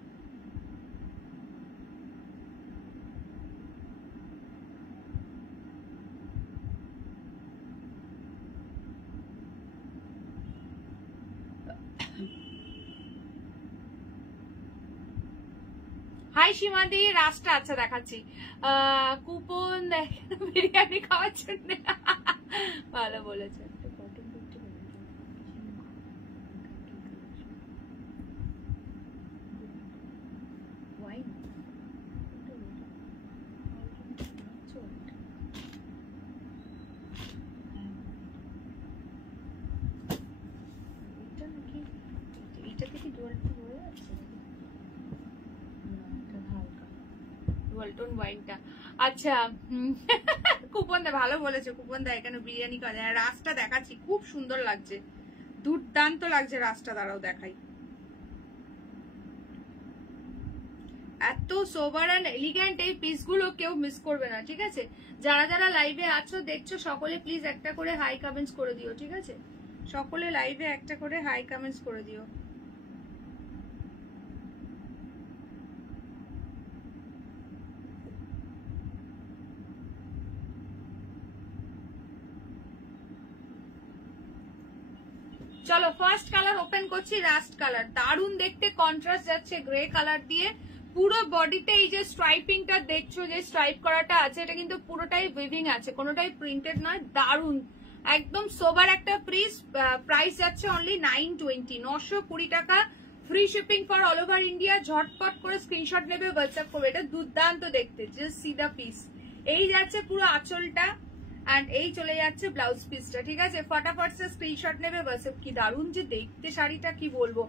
হাই সীমাদি, রাস্তা আচ্ছা দেখাচ্ছি। কুপন বিরিয়ানি খাওয়ার জন্য, ভালো বলেছে। আচ্ছা কুপন দা ভালো বলেছে, কুপন দা এখানে বিরিয়ানি খাওয়া যায়। রাসটা দেখাচ্ছি, খুব সুন্দর লাগছে, দুর্দান্ত লাগছে রাসটা। দাঁড়াও দেখাই, এত সোবার এন্ড এলিগেন্ট এই পিসগুলো কেউ মিস করবে না, ঠিক আছে? যারা যারা লাইভে আছো দেখছো সকলে প্লিজ একটা করে হাই কমেন্টস করে দিও, ঠিক আছে? সকলে লাইভে একটা করে হাই কমেন্টস করে দিও। চলো ফার্স্ট কালার ওপেন করছি, রাস্ট কালার, দারুণ দেখতে, কন্ট্রাস্ট যাচ্ছে গ্রে কালার দিয়ে, পুরো বডিতে এই যে স্ট্রাইপিংটা দেখছো, যে স্ট্রাইপ করাটা আছে, এটা কিন্তু পুরোটাই উইভিং আছে, কোনোটাই প্রিন্টেড নয়। দারুন, একদম সোবার একটা প্রাইস যাচ্ছে অনলি 920, 920 টাকা। Free shipping for all over India. ঝটপট করে স্ক্রিনশট নেবে, হোয়াটসঅ্যাপ করবে। এটা দুর্দান্ত দেখতে, জাস্ট সি দা পিস। এই যাচ্ছে পুরো আঁচলটা, এন্ড এই চলে যাচ্ছে ব্লাউজ পিসটা, ঠিক আছে। ফটাফট সে স্ক্রিনশট নেবে, হোয়াটসঅ্যাপ। কি দারুন যে দেখতে শাড়িটা, কি বলবো।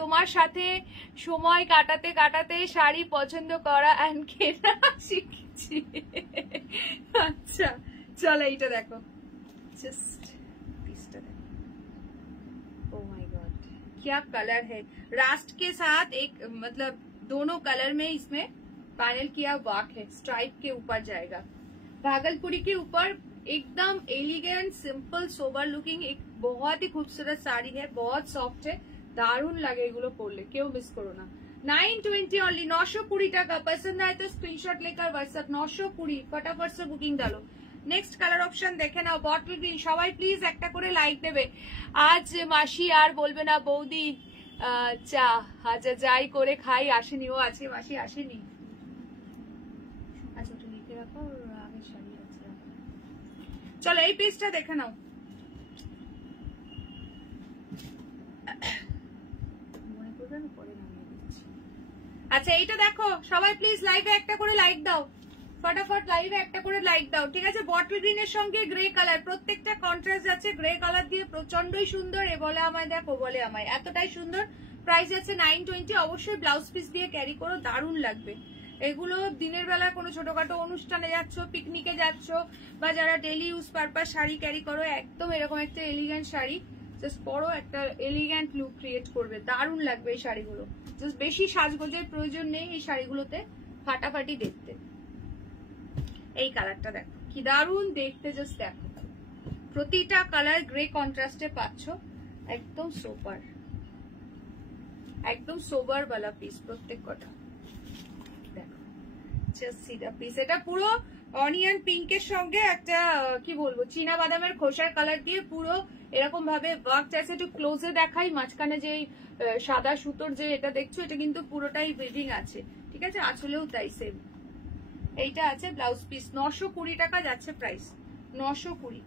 তোমার সাথে সময় কাটাতে কাটাতে শাড়ি পছন্দ করা এন্ড কেনা শিখেছি। আচ্ছা চলো এইটা দেখো, जस्ट पीसটা देखो। ओह माय गॉड, क्या कलर है। रास्ट के साथ एक मतलब दोनों कलर में इसमें पैनल किया वर्क है, स्ट्राइप के ऊपर जाएगा। भागलपुरी के ऊपर एकदम एलिगेंट सिंपल सोबर लुकिंग एक बहुत ही खूबसूरत साड़ी है, बहुत सॉफ्ट है, दारुण लगे एगुलो पड़ले, क्यों मिस करो ना। 920 ओनली, 920 টাকা। पसंद आए तो स्क्रीनशॉट लेकर व्हाट्सएप 920, फटाफट से बुकिंग डालो। नेक्स्ट कलर ऑप्शन देखे नाओ, बटल ग्रीन। সবাই প্লিজ একটা করে লাইক দেবে। আজ মাসি আর বলবে না বৌদি চা, আজ যাই করে খাই আসেনি। ও আছে, মাসি আসেনি। আচ্ছা ওটা লিখে রাখো, আগে শাড়ি আছে। চলো এই পিসটা দেখে নাও। মনে করবে আমি পরে নামিয়ে দিচ্ছি। আচ্ছা এইটা দেখো, সবাই প্লিজ লাইভে একটা করে লাইক দাও, फटाफट लाइव একটা করে লাইক দাও, ঠিক আছে। বটল গ্রিনের সঙ্গে গ্রে কালার, প্রত্যেকটা কন্ট্রাস্ট যাচ্ছে গ্রে কালার দিয়ে, প্রচন্ডই সুন্দর। এ বলে আমায় দেখো, বলে আমায়, এতটাই সুন্দর। প্রাইস আছে 920। অবশ্যই ব্লাউজ পিস দিয়ে ক্যারি করো, দারুণ লাগবে এগুলো। দিনের বেলা কোনো ছোটখাটো অনুষ্ঠানে যাচ্ছ, পিকনিকে যাচ্ছ, বা যারা daily use purpose sari carry করো, একদম এরকম একটা এলিগেন্ট শাড়ি জাস্ট পরো, একটা এলিগেন্ট লুক ক্রিয়েট করবে, দারুণ লাগবে এই শাড়িগুলো। জাস্ট বেশি সাজগোজের প্রয়োজন নেই এই শাড়িগুলোতে, ফাটাফাটি দেখতে। এই কালারটা দেখো কি দারুণ দেখতে, জাস্ট দেখো প্রতিটা কালার গ্রে কন্ট্রাস্টে পাচ্ছ, একদম সোবার, একদম সোবার वाला পিস প্রত্যেক কটা। দেখো জাস্ট সি দা পিস। এটা পুরো অনিয়ন পিঙ্কের সঙ্গে একটা কি বলবো চীনা বাদামের খোসার কালার দিয়ে পুরো এরকম ভাবে ওয়ার্ক আছে। একটু ক্লোজে দেখাই, মাঝখানে যে সাদা সুতোর যে এটা দেখছো, এটা কিন্তু পুরোটাই উইভিং আছে, ঠিক আছে। আঁচলেও তাই সেম। এইটা আছে ব্লাউজ পিস, 920 টাকা যাচ্ছে প্রাইস, 920।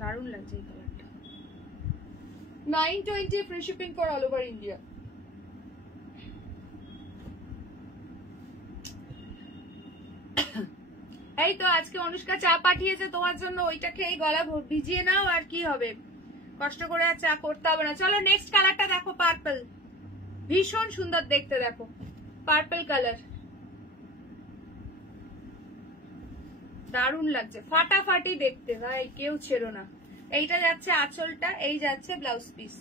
দারুণ লাগছে এই কালারটা। 920 free shipping for all over India. এই তো আজকে অনুষ্কা চা পাঠিয়েছে তোমার জন্য, ওইটা খেয়ে গলা ভিজিয়ে নাও, আর কি হবে, কষ্ট করে আর চা করতে হবে না। চলো নেক্সট কালারটা দেখো, পার্পল, ভীষণ সুন্দর দেখতে, দেখো পার্পল কালার, দারুণ লাগছে, ফাটাফাটি দেখতে ভাই, কেউ ছেড়ো না। এইটা যাচ্ছে আঁচলটা, এই যাচ্ছে ব্লাউজ পিস,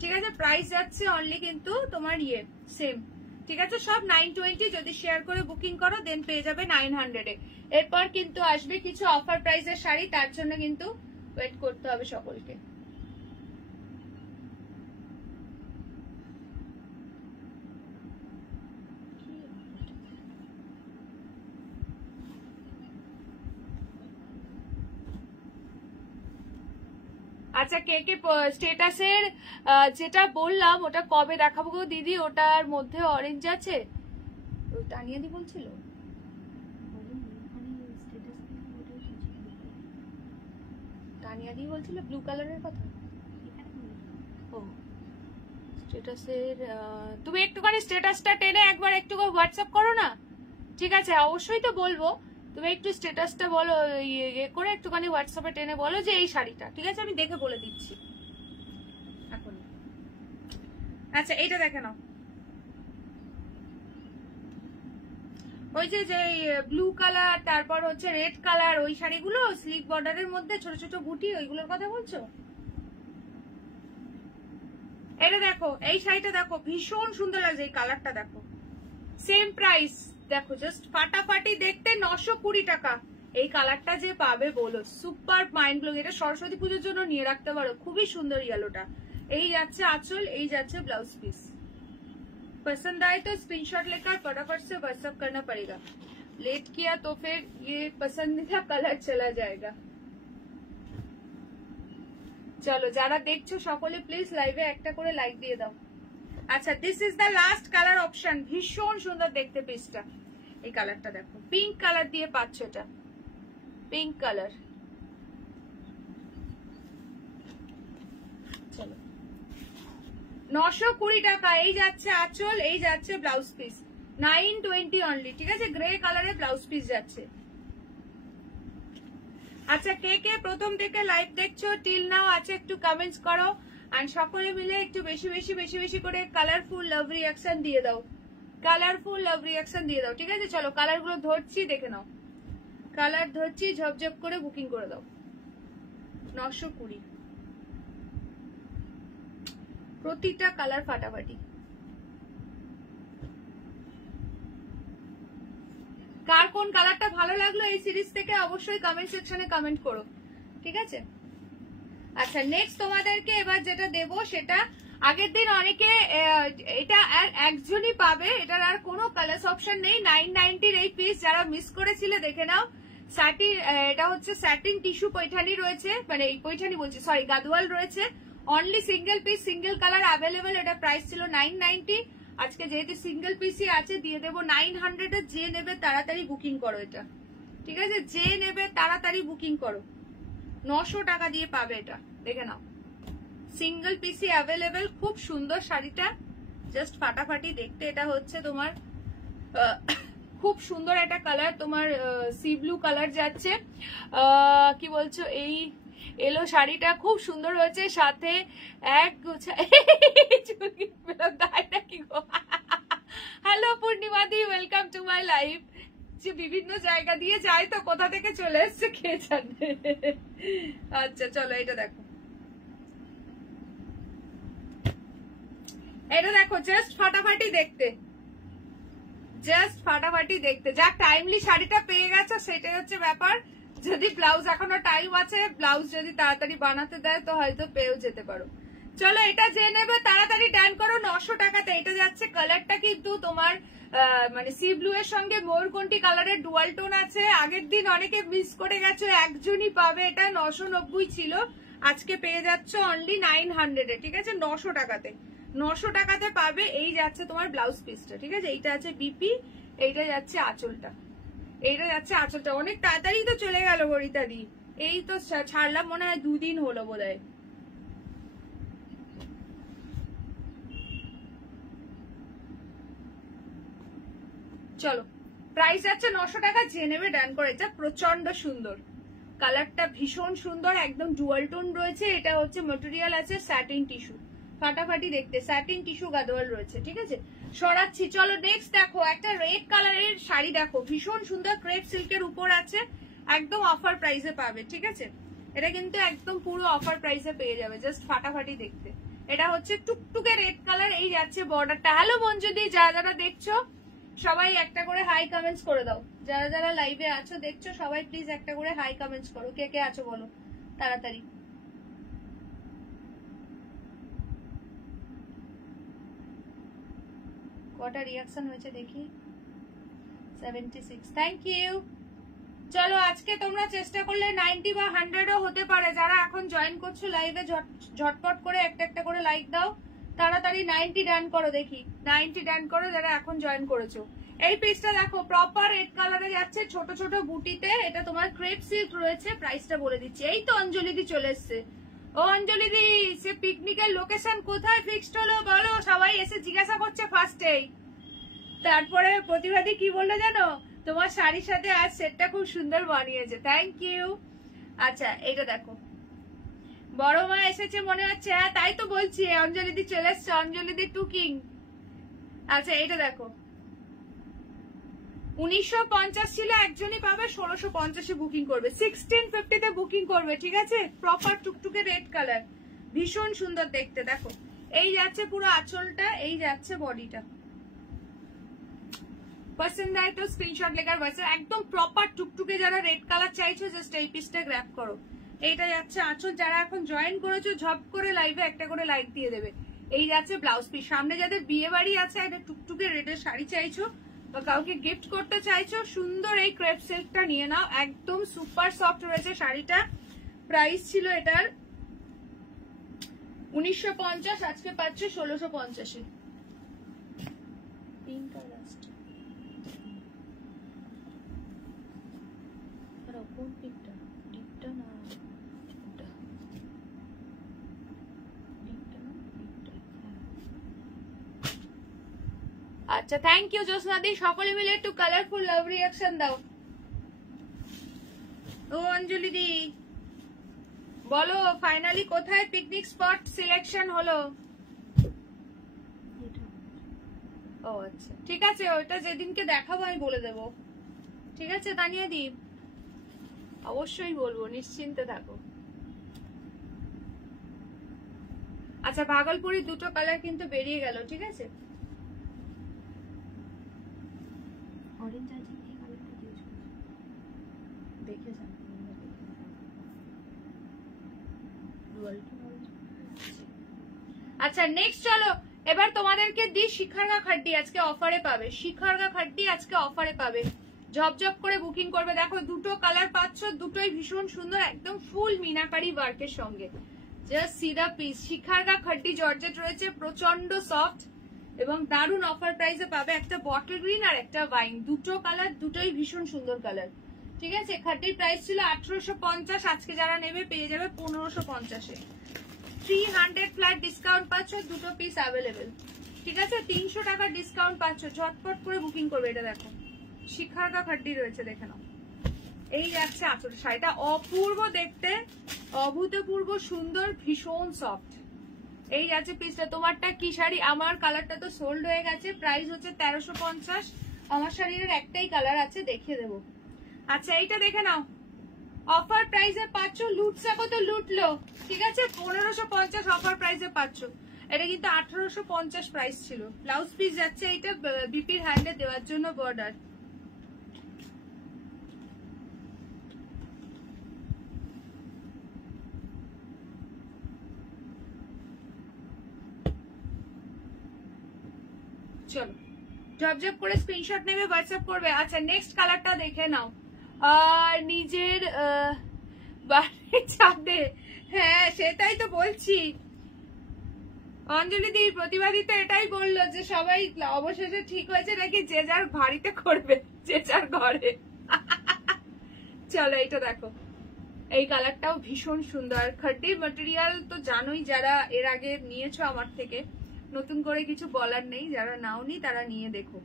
ঠিক আছে। প্রাইস যাচ্ছে অনলি কিন্তু তোমার সেম, ঠিক আছে। সব 920, যদি শেয়ার করে বুকিং করো দেন পেয়ে যাবে 900 এ। এরপর কিন্তু আসবে কিছু অফার প্রাইসের শাড়ি, তার জন্য কিন্তু ওয়েট করতে হবে সকলকে। আচ্ছা কে কে স্টেটাসের যেটা বললাম ওটা কবে দেখাবো গো দিদি, ওটার মধ্যে অরেঞ্জ আছে, তানিয়াদি বলছিল, তানিয়াদি বলছিল ব্লু কালারের কথা। ও স্টেটাসের, তুমি একটুখানি স্টেটাসটা টেনে একবার একটু হোয়াটসঅ্যাপ করো না, ঠিক আছে। অবশ্যই তো বলবো, তুমি একটু স্টেটাসটা বলো, ইয়ে করে একটুখানি হোয়াটসঅ্যাপে টেনে বলো যে এই শাড়িটা, ঠিক আছে, আমি দেখে বলে দিচ্ছি এখন। আচ্ছা এইটা দেখে নাও, ওই যে ব্লু কালার, তারপর হচ্ছে রেড কালার, ওই শাড়িগুলো স্লিক বর্ডারের মধ্যে ছোট ছোট বুটি, ওইগুলোর কথা বলছো। এটা দেখো, এই শাড়িটা দেখো, ভীষণ সুন্দর লাগছে, এই কালারটা দেখো, সেম প্রাইস, দেখো জাস্ট ফাটাফাটি দেখতে, 920 টাকা। এই কালারটা যে পাবে বলো, সুপার মাইন্ড ব্লোয়িং। এটা সরস্বতী পুজোর জন্য নিয়ে রাখতে পারো, খুবই সুন্দর ইয়েলোটা। এই যাচ্ছে আঁচল, এই যাচ্ছে ব্লাউজ পিস। पसंद आए तो स्क्रीनशॉट लेकर फटाफट से व्हाट्सएप करना पड़ेगा, लेट किया तो फिर ये पसंदीदा कलर चला जाएगा। চলো যারা দেখছো সকলে প্লিজ লাইভে একটা করে লাইক দিয়ে দাও। আচ্ছা, this is the last colour option. ভীষণ সুন্দর দেখতে পিসটা। এই কালারটা দেখো, পিঙ্ক কালার দিয়ে পাচ্ছ, এটা পিঙ্ক কালার। চলো 920 টাকা। এই যাচ্ছে আঁচল, এই যাচ্ছে ব্লাউজ পিস, 920 অনলি। ঠিক আছে, গ্রে কালারের ব্লাউজ পিস যাচ্ছে। আচ্ছা, কে কে প্রথম থেকে লাইভ দেখছো টিল নাও আছে একটু কমেন্টস করো, আর সকলে মিলে একটু বেশি বেশি বেশি বেশি করে কালারফুল লাভ রিঅ্যাকশন দিয়ে দাও, কালারফুল লাভ রিঅ্যাকশন দিয়ে দাও। ঠিক আছে, চলো কালার গুলো ধরছি, দেখে নাও। কালার ধরছি, ঝপঝপ করে বুকিং করে দাও। 920, প্রতিটা কালার ফাটাফাটি। কার কোন কালারটা ভালো লাগলো এই সিরিজ থেকে অবশ্যই কমেন্ট সেকশনে কমেন্ট করো। ঠিক আছে, আচ্ছা নেক্সট তোমাদেরকে এবার যেটা দেব সেটা, আগের দিন অনেকে এটা আর একজনই পাবে, এটার আর কোনো কালার অপশন নেই। 990 এই পিস যারা মিস করেছিলে দেখে নাও। স্যাটিন, এটা হচ্ছে স্যাটিন টিস্যু পৈঠানি রয়েছে, মানে এই পৈঠানি বলছি, সরি গাদওয়াল রয়েছে। Only single piece, single colour available. এটা প্রাইস ছিল 990, আজকে যেহেতু সিঙ্গেল পিসই আছে দিয়ে দেবো 900 এ। যে নেবে তাড়াতাড়ি বুকিং করো এটা। ঠিক আছে, যে নেবে তাড়াতাড়ি বুকিং করো। 900 টাকা দিয়ে পাবে এটা, দেখে নাও। সিঙ্গেল পিসি অ্যাভেলেবেল, খুব সুন্দর শাড়িটা, জাস্ট ফাটাফাটি দেখতে। এটা হচ্ছে তোমার খুব সুন্দর একটা কালার, তোমার সি ব্লু কালার যাচ্ছে। কি বলছো, এই এলো শাড়িটা খুব সুন্দর হয়েছে, সাথে এক গোছা নাকি গো। Hello Purnima di, welcome to my live. যে বিভিন্ন জায়গা দিয়ে যায় তো কোথা থেকে চলে এসছে কে জানে। আচ্ছা চলো এটা দেখো, এটা দেখো, জাস্ট ফাটাফাটি দেখতে, জাস্ট ফাটাফাটি দেখতে। যা টাইমলি শাড়িটা পেয়ে গেছে সেটাই হচ্ছে ব্যাপার। যদি ব্লাউজ এখনো টাইম আছে, ব্লাউজ যদি তাড়াতাড়ি বানাতে দেয় তো হয়তো পেয়েও যেতে পারো। চলো এটা যে নেবে তাড়াতাড়ি ডান করো। 900 টাকাতে এটা যাচ্ছে। কালারটা কিন্তু তোমার মানে সি ব্লু এর সঙ্গে ময়ূরকণ্ঠী কালারের ডুয়াল টোন আছে। আগের দিন অনেকে মিস করে গেছো, একজনই পাবে। এটা 990 ছিল, আজকে পেয়ে যাচ্ছ অনলি 900 এ। ঠিক আছে, 900 টাকাতে, 900 টাকাতে পাবে। এই যাচ্ছে তোমার ব্লাউজ পিসটা। ঠিক আছে, এইটা আছে বিপি, এইটা যাচ্ছে আঁচলটা, এইটা যাচ্ছে আঁচলটা। অনেক তাড়াতাড়ি তো চলে গেল গরিতাদি, এই তো ছাড়লাম মনে হয় 2 দিন হলো বোধহয়। চলো প্রাইস যাচ্ছে 900 টাকা, যে নেবে ডান করে। এটা প্রচন্ড সুন্দর, কালারটা ভীষণ সুন্দর, একদম ডুয়াল টোন রয়েছে। এটা হচ্ছে ম্যাটেরিয়াল আছে স্যাটিন টিস্যু, ফাটাফাটি দেখতে, স্যাটিন টিস্যু গাদোয়াল রয়েছে। ঠিক আছে, সরাচ্ছি। চলো নেক্সট দেখো, একটা রেড কালারের শাড়ি দেখো, ভীষণ সুন্দর, ক্রেপ সিল্কের উপর আছে, একদম অফার প্রাইসে পাবে। ঠিক আছে, এটা কিন্তু একদম পুরো অফার প্রাইসে পেয়ে যাবে, জাস্ট ফাটাফাটি দেখতে। এটা হচ্ছে টুকটুকে রেড কালার, এই যাচ্ছে বর্ডারটা। হ্যালো মঞ্জুদি, যারা যারা দেখছো সবাই একটা করে হাই কমেন্টস করে দাও। যারা যারা লাইভে আছো দেখছো সবাই প্লিজ একটা করে হাই কমেন্টস করো। কে কে আছো বলো তাড়াতাড়ি। কটা রিঅ্যাকশন হয়েছে দেখি, 76, থ্যাংক ইউ। চলো আজকে তোমরা চেষ্টা করলে 90 বা 100ও হতে পারে। যারা এখন জয়েন করছো লাইভে ঝটপট করে একটা একটা করে লাইক দাও, তাড়াতাড়ি 90 ডান করো, দেখি 90 ডান করো যারা এখন জয়েন করেছো। এই পিসটা দেখো, প্রপার রেড কালারে যাচ্ছে, ছোট ছোট বুটিতে। এটা তোমার ক্রেপ সিল্ক রয়েছে। প্রাইসটা বলে দিচ্ছি। এই তো অঞ্জলি দি চলে এসছে। ও অঞ্জলি দি, সে পিকনিকের লোকেশন কোথায় ফিক্সড হলো বলো, সবাই এসে জিজ্ঞাসা করছে ফার্স্টেই। তারপরে প্রতিবাদী কি বললো জানো, তোমার শাড়ির সাথে আজ সেটটা খুব সুন্দর বানিয়েছে, থ্যাংক ইউ। আচ্ছা এটা দেখো, বড় মা এসেছে মনে হচ্ছে। হ্যাঁ তাই তো বলছি, অঞ্জলি দি চলে এসছে, অঞ্জলি দি টুকিং। আচ্ছা এটা দেখো, 1950 ছিল, একজনই পাবে, 1650 বুকিং করবে, 1650 তে বুকিং করবে। ঠিক আছে, প্রপার টুকটুকে রেড কালার, ভীষণ সুন্দর দেখতে। দেখো এই যাচ্ছে পুরো আঁচলটা, এই যাচ্ছে বডিটা। পছন্দ হয় তো স্ক্রিনশট লেখার বয়সে, একদম প্রপার টুকটুকে। যারা রেড কালার চাইছো জাস্ট এই পিসটা গ্র্যাব করো। এইটা যাচ্ছে আঁচল। যারা এখন জয়েন করেছো ঝপ করে লাইভে একটা করে লাইক দিয়ে দেবে। এই যাচ্ছে ব্লাউজ পিস। সামনে যাদের বিয়ে বাড়ি আছে, একটা টুকটুকে রেডের শাড়ি চাইছো বা কাউকে গিফট করতে চাইছো, সুন্দর এই ক্রেপ সিল্কটা নিয়ে নাও, একদম সুপার সফট রয়েছে শাড়িটা। প্রাইস ছিল এটার 1950, আজকে পাচ্ছ 1650-এ। পিঙ্ক আর লাস্ট আর কোন পিকটা ডিপটা না এটা ডিপটা না ডিপটা আচ্ছা থ্যাংক ইউ জোসনাদি সকলে মিলে একটু কালারফুল লাভ রিঅ্যাকশন দাও ও অঞ্জলি দি বলো ফাইনালি কোথায় পিকনিক স্পট সিলেকশন হলো ও আচ্ছা ঠিক আছে ওটা যেদিনকে দেখাবো আমি বলে দেবো ঠিক আছে তানিয়া দি অবশ্যই বলবো নিশ্চিন্তে থাকো আচ্ছা ভাগলপুরি দুটো কালার কিন্তু বেরিয়ে গেল ঠিক আছে অরেঞ্জ আছে এই কালারটা দিয়েছো দেখে যান আচ্ছা নেক্সট চলো এবার তোমাদেরকে দি শিখারগা খাড্ডি আজকে অফারে পাবে শিখারগা খাড্ডি আজকে অফারে পাবে ঝপঝপ করে বুকিং করবে দেখো দুটো কালার পাচ্ছ দুটোই ভীষণ সুন্দর একদম ফুল মিনাকারি ওয়ার্কের সঙ্গে জাস্ট সি দা পিস শিখারগা খাড্ডি জর্জেট রয়েছে প্রচন্ড সফট এবং দারুন অফার প্রাইসে পাবে একটা বটল গ্রিন আর একটা ওয়াইন দুটো কালার দুটোই ভীষণ সুন্দর কালার ঠিক আছে খাড্ডির প্রাইস ছিল 1850 আজকে যারা নেবে পেয়ে যাবে 1550 এ 300 ফ্ল্যাট ডিসকাউন্ট পাচ্ছ দুটো পিস অ্যাভেলেবেল ঠিক আছে 300 টাকা ডিসকাউন্ট পাচ্ছ ঝটপট করে বুকিং করবে এটা দেখো শিখারগা খাড্ডি রয়েছে দেখে নাও এই যাচ্ছে আঁচল শাড়িটা অপূর্ব দেখতে অভূতপূর্ব সুন্দর ভীষণ সফট এই যাচ্ছে পিসটা তোমারটা কি শাড়ি আমার কালারটা তো সোল্ড হয়ে গেছে প্রাইস হচ্ছে 1350 আমার শাড়ির একটাই কালার আছে দেখিয়ে দেবো আচ্ছা এইটা দেখে নাও অফার প্রাইসে পাচ্ছ লুটসা কত লুটলো ঠিক আছে 1550 অফার প্রাইসে পাচ্ছ এটা কিন্তু 1850 প্রাইস ছিল ব্লাউজ পিস যাচ্ছে এইটা বিপির হ্যান্ডে দেওয়ার জন্য বর্ডার চলো ঝপঝপ করে স্ক্রিনশট নেবে হোয়াটসঅ্যাপ করবে আচ্ছা নেক্সট কালারটা দেখে নাও আর নিজের বাড়ির ছাদে হ্যাঁ সেটাই তো বলছি অঞ্জলি দি প্রতিবাদী তো এটাই বললো যে সবাই অবশেষে ঠিক হয়েছে নাকি যে যার বাড়িতে করবে যে যার ঘরে চলো এইটা দেখো এই কালারটাও ভীষণ সুন্দর খাড্ডির ম্যাটেরিয়াল তো জানোই যারা এর আগে নিয়েছো আমার থেকে নতুন করে কিছু বলার নেই যারা নাওনি তারা নিয়ে দেখো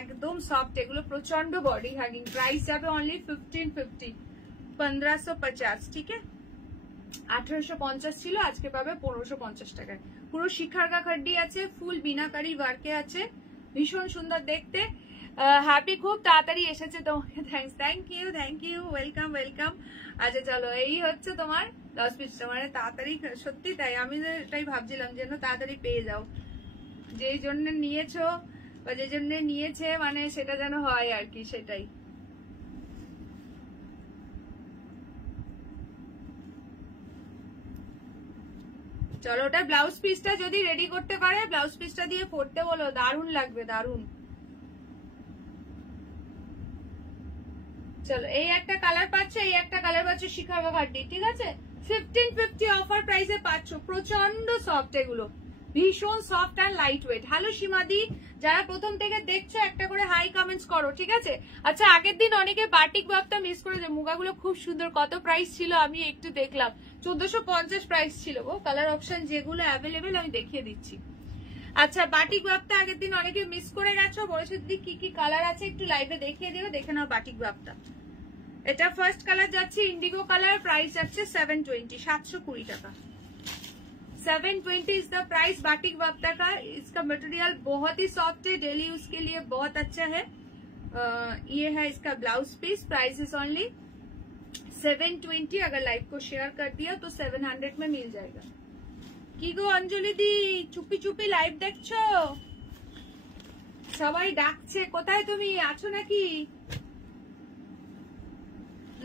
একদম সফট এগুলো প্রচন্ড বডি হ্যাগিং প্রাইস যাবে অনলি 1550 1550 ঠিক আছে 1850 ছিল আজকে পাবে 1550 টাকায় পুরো শিখারগা খাড্ডি আছে ফুল বিনাকারি ওয়ার্কে আছে ভীষণ সুন্দর দেখতে হ্যাপি খুব তাড়াতাড়ি এসেছে তোমাকে থ্যাংক ইউ ওয়েলকাম ওয়েলকাম আচ্ছা চলো এই হচ্ছে তোমার 10 পিসটা মানে তাড়াতাড়ি সত্যি তাই আমি এটাই ভাবছিলাম যেন তাড়াতাড়ি পেয়ে যাও যেই জন্য নিয়েছো বা যে জন্য নিয়েছে মানে সেটা যেন হয় আর কি সেটাই চলো ওটা ব্লাউজ পিসটা যদি রেডি করতে পারে ব্লাউজ পিসটা দিয়ে পরতে বলো দারুণ লাগবে দারুণ চলো এই একটা কালার পাচ্ছ এই একটা কালার পাচ্ছ শিখারগা খাড্ডি ঠিক আছে 1550 অফার প্রাইসে পাচ্ছ প্রচন্ড সফট এগুলো ভীষণ সফট আর লাইট ওয়েট হ্যালো সীমাদি যারা প্রথম থেকে দেখছো একটা করে হাই কমেন্টস করো ঠিক আছে আচ্ছা আগের দিন অনেকে বাটিক বাপটা মিস করেছে মুগাগুলো খুব সুন্দর কত প্রাইস ছিল আমি একটু দেখলাম 1450 প্রাইস ছিল গো কালার অপশন যেগুলো অ্যাভেলেবেল আমি দেখিয়ে দিচ্ছি আচ্ছা বাটিক বাপটা আগের দিন অনেকে মিস করে গেছো বলেছো দিদি কি কি কালার আছে একটু লাইভে দেখিয়ে দিও দেখে নাও বাটিক বাপটা এটা ফার্স্ট কালার যাচ্ছে इंडिगो कलर प्राइस যাচ্ছে 720 720 টাকা 720 is the price batik bapta का इसका मटेरियल बहुत ही सॉफ्ट है डेली यूज के लिए बहुत अच्छा है ये है इसका blouse piece price is only 720 अगर लाइव को शेयर कर दिया तो 700 में मिल जाएगा की गो अंजलि दी चुपी चुपी लाइव देखছো সবাই ডাকছে কোথায় তুমি আছো নাকি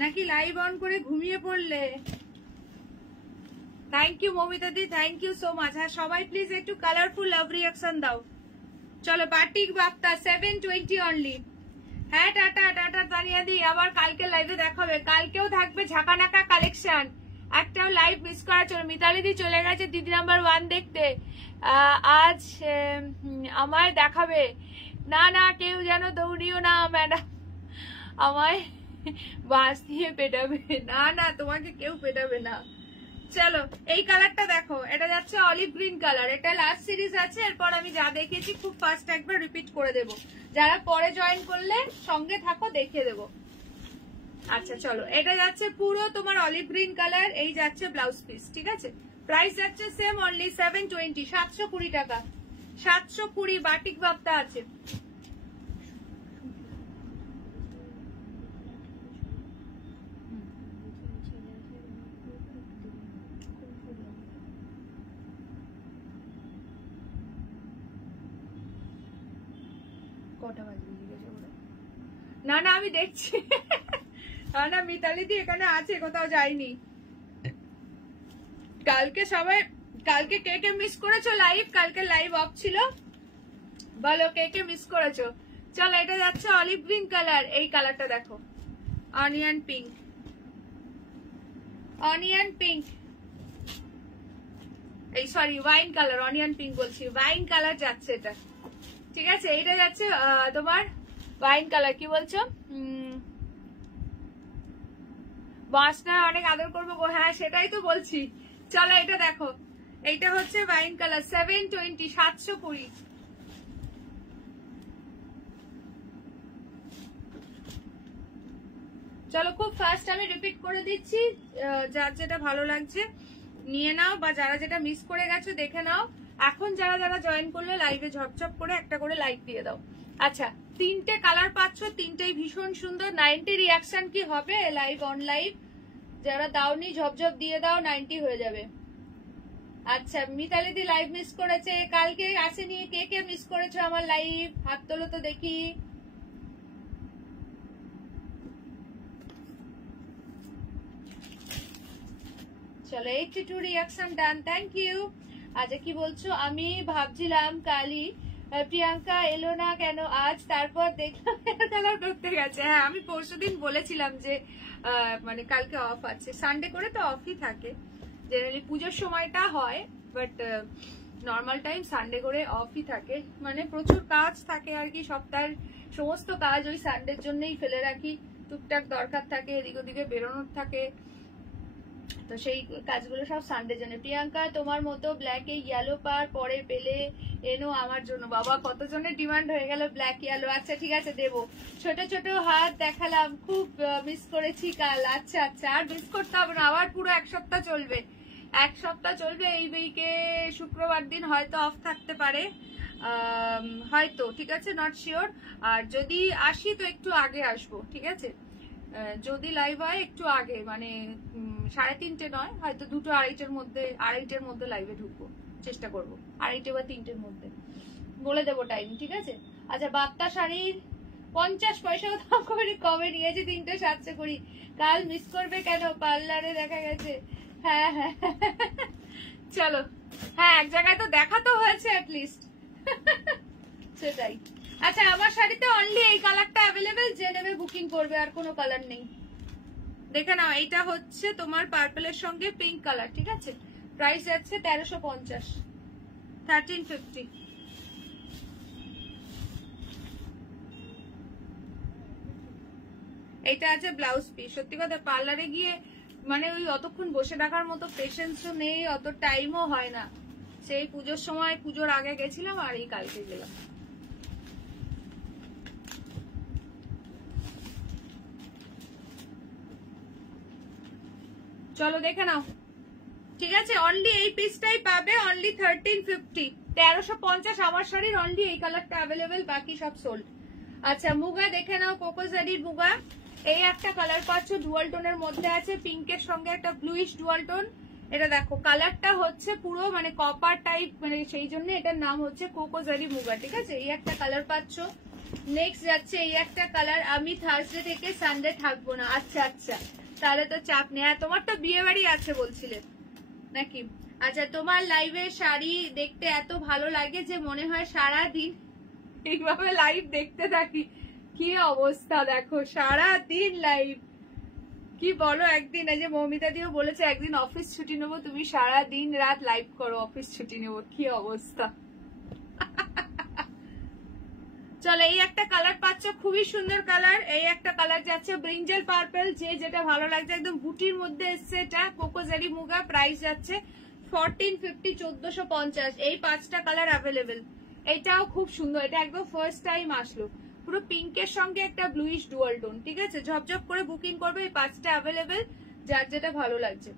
নাকি লাইভ অন করে ঘুমিয়ে পড়লে thank you Mamita di thank you so much হ্যাঁ সবাই প্লিজ একটু কালারফুল লাভ রিঅ্যাকশন দাও চলো বাটিক বাপ্তা 720 অনলি হ্যাঁ টাটা টাটা তানিয়া দি আবার কালকে লাইভে দেখাবে কালকেও থাকবে ঝাঁকানাকা কালেকশন একটাও লাইভ মিস করা চলো মিতালি দি চলে গেছে দিদি নাম্বার 1 দেখতে আজ আমায় দেখাবে না না কেউ যেন দৌড়িও না ম্যাডাম, আমায় বাস দিয়ে পেটাবে। না না তোমাকে কেউ পেটাবে না। চলো এই কালারটা দেখো, এটা যাচ্ছে অলিভ গ্রিন কালার, এটা লাস্ট সিরিজ আছে, এরপর আমি যা দেখেছি খুব ফাস্ট একবার রিপিট করে দেবো, যারা পরে জয়েন করলে সঙ্গে থাকো দেখিয়ে দেবো। আচ্ছা চলো, এটা যাচ্ছে পুরো তোমার অলিভ গ্রিন কালার, এই যাচ্ছে ব্লাউজ পিস, ঠিক আছে? প্রাইস যাচ্ছে সেম, অনলি 720, 720 টাকা, 720। বাটিক বাপ্তা আছে। কটা বাজে না না আমি দেখছি না মিতালি দি এখানে আছে, কোথাও যায়নি। কালকে সবাই, কালকে কে কে মিস করেছো লাইভ? কালকে লাইভ অফ ছিল, বলো কে কে মিস করেছো। চলো এটা যাচ্ছে অলিভ গ্রিন কালার, এই কালারটা দেখো, অনিয়ন পিঙ্ক, অনিয়ন পিঙ্ক, এই sorry wine colour, onion pink বলছি, ওয়াইন কালার যাচ্ছে এটা, ঠিক আছে? এটা যাচ্ছে তোমার ওয়াইন কালার, কি বলছো? বাসটা অনেক আদর করবো গো, হ্যাঁ সেটাই তো বলছি। চলো এটা দেখো, এইটা হচ্ছে ওয়াইন কালার, 720, 720। চলো খুব ফাস্ট আমি রিপিট করে দিচ্ছি, যার যেটা ভালো লাগছে নিয়ে নাও, বা যারা যেটা মিস করে গেছো দেখে নাও। এখন যারা যারা জয়েন করলে লাইভে ঝপঝপ করে একটা করে লাইক দিয়ে দাও। আচ্ছা 3টে কালার পাচ্ছ, 3টেই ভীষণ সুন্দর। 90 রিয়াকশন কি হবে লাইভ অন লাইভ? যারা দাওনি ঝপঝপ দিয়ে দাও, 90 হয়ে যাবে। আচ্ছা মিতালি দি লাইভ মিস করেছে, কালকে আসেনি, কে কে মিস করেছো আমার লাইভ? হাত তোলো তো দেখি। চলো 82 রিয়াকশন ডান, থ্যাংক ইউ। আচ্ছা কি বলছো? আমি ভাবছিলাম কালি প্রিয়াঙ্কা এলো না কেন আজ, তারপর দেখলাম কালার করতে গেছে। হ্যাঁ আমি পরশুদিন বলেছিলাম যে মানে কালকে অফ আছে, সানডে করে তো অফই থাকে, জেনারেলি পুজোর সময়টা হয়, বাট নর্মাল টাইম সানডে করে অফই থাকে, মানে প্রচুর কাজ থাকে আর কি, সপ্তাহের সমস্ত কাজ ওই সানডের জন্যই ফেলে রাখি, টুকটাক দরকার থাকে, এদিক ওদিকে বেরোনোর থাকে, তো সেই কাজগুলো সব সানডের জন্য। প্রিয়াঙ্কা তোমার মতো ব্ল্যাকে ইয়েলো পার পরে পেলে এনো আমার জন্য। বাবা কতজনের ডিমান্ড হয়ে গেল ব্ল্যাক ইয়েলো। আচ্ছা ঠিক আছে দেবো। ছোট ছোট হাত দেখালাম, খুব মিস করেছি কাল। আচ্ছা আচ্ছা আর মিস করতে হবে না, আবার পুরো এক সপ্তাহ চলবে, এক সপ্তাহ চলবে। এই উইকে শুক্রবার দিন হয়তো অফ থাকতে পারে, হয়তো, ঠিক আছে, নট শিওর। আর যদি আসি তো একটু আগে আসবো, ঠিক আছে? যদি লাইভ হয় একটু আগে, মানে 3:30 নয়, হয়তো 2টো 2:30-2:30-র মধ্যে লাইভে ঢুকবো, চেষ্টা করবো 2:30 বা 3টের মধ্যে, বলে দেবো টাইম, ঠিক আছে? আচ্ছা বাপ্তা শাড়ির 50 পয়সাও দাম করে কমে নিয়েছি, 3টে 720। কাল মিস করবে কেন, পার্লারে দেখা গেছে। হ্যাঁ হ্যাঁ চলো, হ্যাঁ এক জায়গায় তো দেখা তো হয়েছে অ্যাটলিস্ট সেটাই। আচ্ছা আমার শাড়িতে অনলি এই কালারটা অ্যাভেলেবেল, যে নেবে বুকিং করবে, আর কোনো কালার নেই। দেখে নাও এইটা হচ্ছে তোমার পার্পলের সঙ্গে পিঙ্ক কালার, ঠিক আছে? প্রাইস যাচ্ছে 1350, 1350। এইটা আছে ব্লাউজ পিস। সত্যি কথা পার্লারে গিয়ে মানে ওই অতক্ষণ বসে রাখার মতো পেশেন্সও নেই, অত টাইমও হয় না। সেই পুজোর সময়, পুজোর আগে গেছিলাম, আর এই কালকে গেলাম। চলো দেখে নাও, ঠিক আছে? অনলি এই পিসটাই পাবে, অনলি 1350, 1350 আমার শাড়ির অনলি এই কালারটা অ্যাভেলেবেল, বাকি সব সোল্ড। আচ্ছা মুগা দেখে নাও, কোকোজারির মুগা, এই একটা কালার পাচ্ছ, ডুয়াল টোনের মধ্যে আছে, পিঙ্কের সঙ্গে একটা ব্লুইশ ডুয়াল টোন। এটা দেখো কালারটা হচ্ছে পুরো মানে কপার টাইপ, মানে সেই জন্য এটার নাম হচ্ছে কোকোজারি মুগা, ঠিক আছে? এই একটা কালার পাচ্ছ। নেক্সট যাচ্ছে এই একটা কালার। আমি থার্সডে থেকে সানডে থাকবো না। আচ্ছা আচ্ছা তাহলে তো চাপ নেই। তোমার তো বিয়ে বাড়ি আছে বলছিলে নাকি? আচ্ছা তোমার লাইভে শাড়ি দেখতে এত ভালো লাগে যে মনে হয় সারা দিন এইভাবে লাইভ দেখতে থাকি। কি অবস্থা দেখো, সারা দিন লাইভ, কি বলো? একদিন এই যে মৌমিতা দিও বলেছে একদিন অফিস ছুটি নেবো, তুমি সারা দিন রাত লাইভ করো, অফিস ছুটি নেবো, কি অবস্থা। চলো এই একটা কালার পাচ্ছ, খুবই সুন্দর কালার। এই একটা কালার যাচ্ছে ব্রিঞ্জাল পার্পল, যে যেটা ভালো লাগছে, একদম বুটির মধ্যে এসছে। এটা কোকোজারি মুগা, প্রাইস যাচ্ছে 1450, 1450। এই 5টা কালার অ্যাভেলেবেল। এটাও খুব সুন্দর, এটা একদম ফার্স্ট টাইম আসলো। পুরো পিঙ্কের সঙ্গে একটা ব্লুইশ ডুয়াল টোন, ঠিক আছে? ঝপঝপ করে বুকিং করবে, এই 5টা অ্যাভেলেবেল, যার যেটা ভালো লাগছে।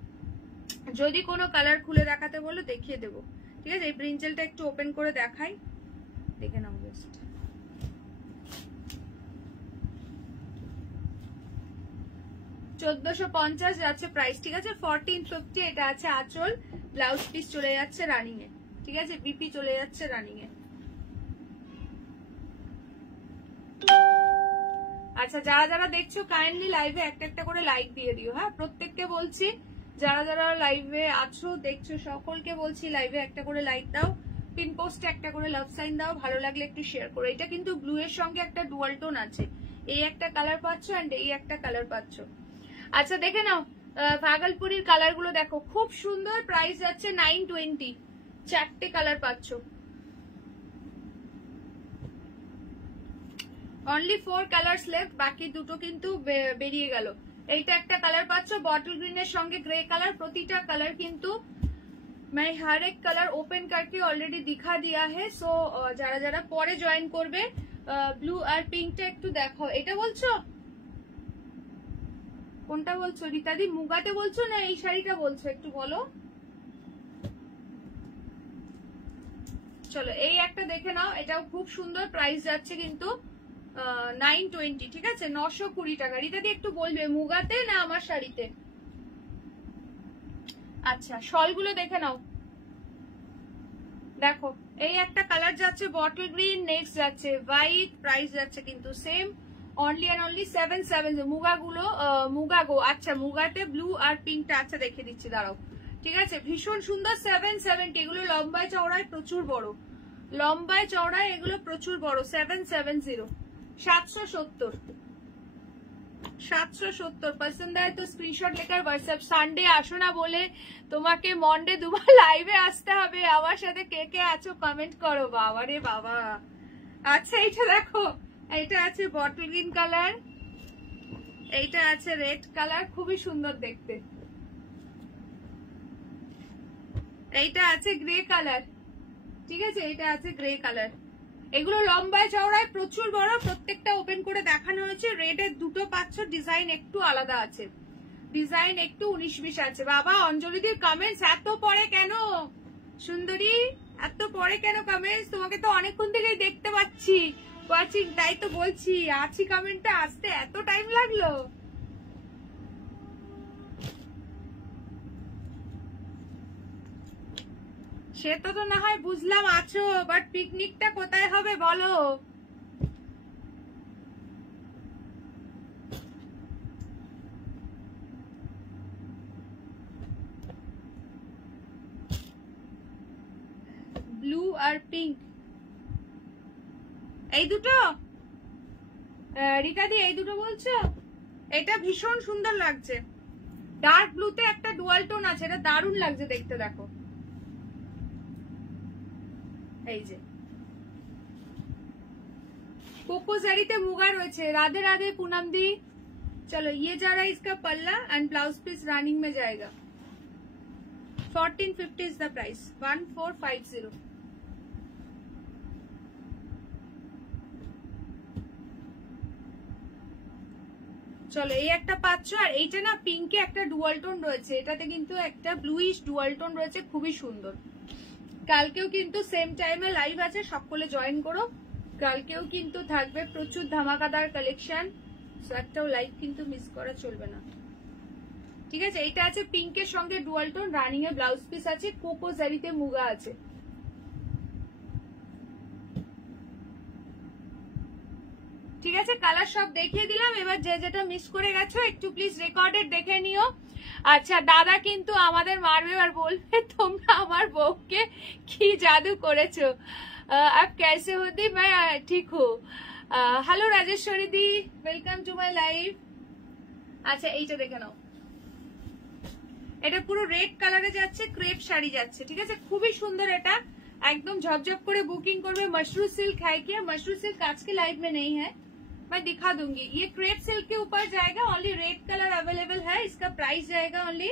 যদি কোনো কালার খুলে দেখাতে বলো দেখিয়ে দেবো, ঠিক আছে? এই ব্রিঞ্জেলটা একটু ওপেন করে দেখাই, দেখে নাও জাস্ট। $1450 যাচ্ছে প্রাইস, ঠিক আছে? 1450 এটা আছে আঁচল, ব্লাউজ পিস চলে যাচ্ছে রানিং এ, ঠিক আছে? বিপি চলে যাচ্ছে রানিং এ। আচ্ছা, যারা যারা দেখছো কাইন্ডলি লাইভে একটা একটা করে লাইক দিয়ে দিও, হ্যাঁ? প্রত্যেককে বলছি, যারা যারা লাইভে আছো দেখছো সকলকে বলছি লাইভে একটা করে লাইক দাও, পিন পোস্টে একটা করে লাভ সাইন দাও, ভালো লাগলে একটু শেয়ার করো। এটা কিন্তু ব্লু এর সঙ্গে একটা ডুয়াল টোন আছে, এই একটা কালার পাচ্ছ এন্ড এই একটা কালার পাচ্ছ। আচ্ছা দেখে নাও, ভাগলপুরীর কালার গুলো দেখো, খুব সুন্দর। প্রাইস যাচ্ছে 920, 4টে কালার পাচ্ছ। অনলি 4 কালার্স লেফট, বাকি দুটো কিন্তু বেরিয়ে গেল। এইটা একটা কালার পাচ্ছ বটল গ্রিনের সঙ্গে গ্রে কালার। প্রতিটা কালার কিন্তু मैं हर एक कलर ओपन करके ऑलरेडी दिखा दिया है। सो যারা যারা পরে জয়েন করবে, ব্লু আর পিঙ্কটা একটু দেখো। এটা বলছো কোনটা বলছো রীতাদি? মুগাতে বলছো না এই শাড়িটা বলছো? একটু বলো। চলো এই একটা দেখে নাও, এটাও খুব সুন্দর। প্রাইস যাচ্ছে কিন্তু 920, ঠিক আছে? 920 টাকা। রীতাদি একটু বলবে মুগাতে না আমার শাড়িতে? আচ্ছা শলগুলো দেখে নাও, দেখো এই একটা কালার যাচ্ছে বটল গ্রিন, নেক্সট যাচ্ছে হোয়াইট, প্রাইস যাচ্ছে কিন্তু সেম, অনলি এন্ড অনলি 770। মুগাগুলো মুগা গো, আচ্ছা মুগাতে ব্লু আর পিঙ্কটা, আচ্ছা দেখে দিচ্ছি দাঁড়াও, ঠিক আছে? ভীষণ সুন্দর, 770। এগুলো লম্বায় চওড়ায় প্রচুর বড়, লম্বায় চওড়ায় এগুলো প্রচুর বড়। 770, 770, 770। পছন্দ হয় তো স্ক্রিনশট লেকার হোয়াটসঅ্যাপ। সানডে আসো না বলে তোমাকে মন্ডে দুবার লাইভে আসতে হবে। আমার সাথে কে কে আছো কমেন্ট করো। বাবা রে বাবা। আচ্ছা এইটা দেখো, এইটা আছে বটল গ্রিন কালার, এইটা আছে রেড কালার, খুবই সুন্দর দেখতে। এইটা আছে গ্রে কালার, ঠিক আছে? এটা আছে গ্রে কালার। এগুলো লম্বায় চওড়ায় প্রচুর বড়, প্রত্যেকটা ওপেন করে দেখানো হয়েছে। রেডের দুটো পাচ্ছ, ডিজাইন একটু আলাদা আছে, ডিজাইন একটু 19-20 আছে। বাবা অঞ্জলিদির কমেন্টস এত পরে কেন সুন্দরী? এত পরে কেন কমেন্টস? তোমাকে তো অনেকক্ষণ থেকেই দেখতে পাচ্ছি ওয়াচিং, তাই তো বলছি আছি। কমেন্টটা আসতে এত টাইম লাগলো? সে তো না হয় বুঝলাম আছো, বাট পিকনিকটা কোথায় হবে বলো? ব্লু আর পিঙ্ক এই দুটো, রীতাদি এই দুটো বলছো? এটা ভীষণ সুন্দর লাগছে, ডার্ক ব্লুতে একটা ডুয়াল টোন আছে, এটা দারুণ লাগছে দেখতে। দেখো এই যে কোকোজারিতে মুগা রয়েছে। রাধে রাধে पूनम दी। चलो ये जा रहा है इसका पल्ला एंड ब्लाउज पीस रनिंग में जाएगा। 1450 इज द प्राइस, 1450। চলো এই একটা পাচ্ছ, আর এইটা না পিঙ্কে একটা ডুয়াল টোন রয়েছে, এটাতে কিন্তু একটা ব্লুইশ ডুয়াল টোন রয়েছে, খুবই সুন্দর। কালকেও কিন্তু সেম টাইমে লাইভ আছে, সকলে জয়েন করো। কালকেও কিন্তু থাকবে প্রচুর ধামাকাদার কালেকশন, একটাও লাইভ কিন্তু মিস করা চলবে না, ঠিক আছে? এটা আছে পিঙ্কের সঙ্গে ডুয়াল টোন, রানিং এ ব্লাউজ পিস আছে, কোকো জারিতে মুগা আছে। ঠিক আছে, কালার সব দেখিয়ে দিলাম। এবার যে যেটা মিস করে গেছো একটু প্লিজ রেকর্ডেড দেখে নিও। আচ্ছা দাদা কিন্তু আমাদের মারবে আর বলবে তোমরা আমার বউকে কি জাদু করেছো। आप कैसे हो दी? मैं ठीक हूँ। Hello Rajeshwari di, welcome to my live. আচ্ছা এইটা দেখে নাও, এটা পুরো রেড কালারে যাচ্ছে, ক্রেপ শাড়ি যাচ্ছে, ঠিক আছে? খুবই সুন্দর। এটা एकदम झपझप करे बुकिंग करवे। मशरू सिल्क है क्या? मशरू सिल्क आज के लाइव में नहीं है, मैं दिखा दूंगी। ये क्रेप सिल्क के ऊपर जाएगा, ओनली रेड कलर अवेलेबल है। इसका प्राइस जाएगा ओनली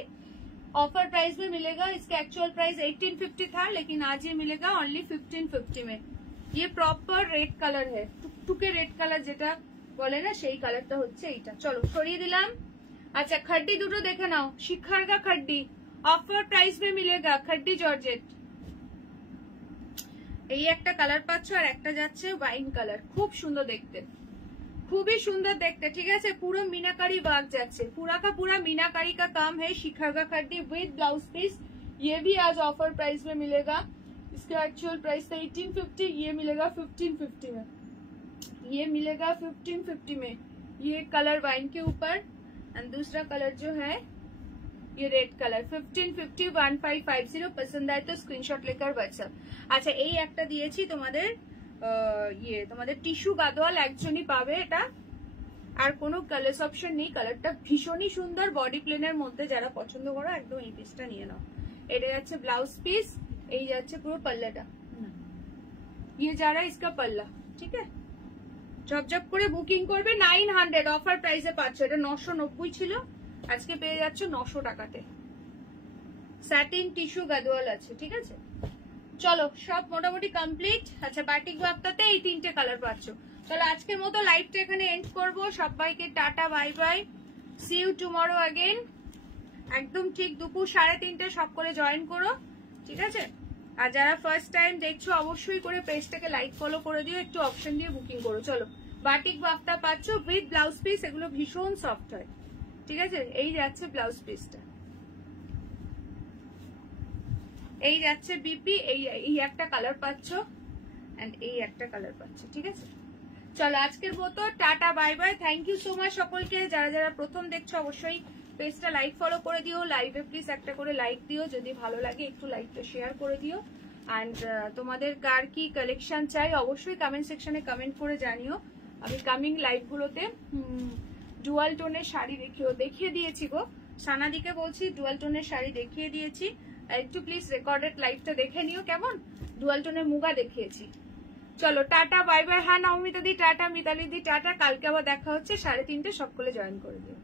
ऑफर प्राइस में मिलेगा। इसका एक्चुअल प्राइस 1850 था, लेकिन आज ये मिलेगा ओनली 1550 में। ये प्रॉपर रेड कलर है, टुकटुके रेड कलर যেটা বলে না সেই কালারটা হচ্ছে এইটা। চলো সরিয়ে দিলাম। আচ্ছা खड्डी দুটো দেখে নাও, শিখার का खड्डी ऑफर प्राइस में मिलेगा। खड्डी जॉर्जेट এই একটা কালার পাচ্ছ, আর একটা যাচ্ছে ওয়াইন কালার, খুব সুন্দর দেখতে, खूबी सुंदर देखते। ठीक है, पूरा मीनाकारी वर्क जाচ্ছে, पूरा का पूरा मीनाकारी का काम है। शिखर का खड्डी विद ब्लाउज पीस, ये भी आज ऑफर प्राइस में मिलेगा। इसका एक्चुअल प्राइस था 1850, ये मिलेगा 1550 में। ये मिलेगा 1550 में। ये कलर वाइन के ऊपर, एंड दूसरा कलर जो है ये रेड कलर। 1550 1550। पसंद आए तो स्क्रीनशॉट लेकर व्हाट्सएप। अच्छा এই একটা দিয়েছি তোমাদের, ये তোমাদের টিস্যু গাদোয়াল একজনই পাবে এটা, আর কোনো কালার অপশন নেই। কালারটা ভীষণই সুন্দর, বডি প্লেনের মধ্যে যারা পছন্দ করো একদম এই পিসটা নিয়ে নাও। এটা যাচ্ছে ব্লাউজ পিস, এই যাচ্ছে পুরো পাল্লাটা, ये जा रहा है इसका पल्ला। ठीक है, ঝপঝপ করে বুকিং করবে। 900 অফার প্রাইসে পাচ্ছ, এটা 990 ছিল, আজকে পেয়ে যাচ্ছ 900 টাকাতে। স্যাটিন টিস্যু গাদোয়াল আছে। ঠিক আছে, চলো সব মোটামুটি কমপ্লিট। আচ্ছা বাটিক বাপ্তাতে এই তিনটে কালার পাচ্ছ। চলো আজকের মতো লাইভটা এখানে এন্ড করব। সবাইকে tata bye bye, see you tomorrow again. একদম ঠিক দুপুর 3:30 সব করে জয়েন করো। ঠিক আছে, আর যারা ফার্স্ট টাইম দেখছো অবশ্যই করে পেজটাকে লাইক ফলো করে দিও, একটু অপশন দিয়ে বুকিং করো। চলো বাটিক বাপ্তা পাচ্ছ উইথ ব্লাউজ পিস, এগুলো ভীষণ সফট হয়। ঠিক আছে, এই যাচ্ছে ব্লাউজ পিসটা, এই যাচ্ছে বিপি, এই একটা কালার পাচ্ছ, এন্ড এই একটা কালার পাচ্ছ। ঠিক আছে, চলো আজকের মতো tata bye bye. Thank you so much সকলকে। যারা যারা প্রথম দেখছো অবশ্যই পেজটা লাইক ফলো করে দিও। লাইভে প্লিজ একটা করে লাইক দিও, যদি ভালো লাগে একটু লাইকটা শেয়ার করে দিও। এন্ড তোমাদের কার কি কালেকশন চাই অবশ্যই কমেন্ট সেকশনে কমেন্ট করে জানিও। আমি কামিং লাইভগুলোতে ডুয়াল টোনের শাড়ি দেখিয়ে দিয়েছি গো, সানাদিকে বলছি ডুয়াল টোনের শাড়ি দেখিয়ে দিয়েছি। একটু প্লিজ রেকর্ডেড লাইভটা দেখে নিও, কেমন ডুয়াল টোনের মুগা দেখিয়েছি। চলো টাটা বাই বাই। হ্যাঁ নবমিতা দি টাটা, মিতালি দি টাটা। কালকে আবার দেখা হচ্ছে 3:30, সকলে জয়েন করে দিও।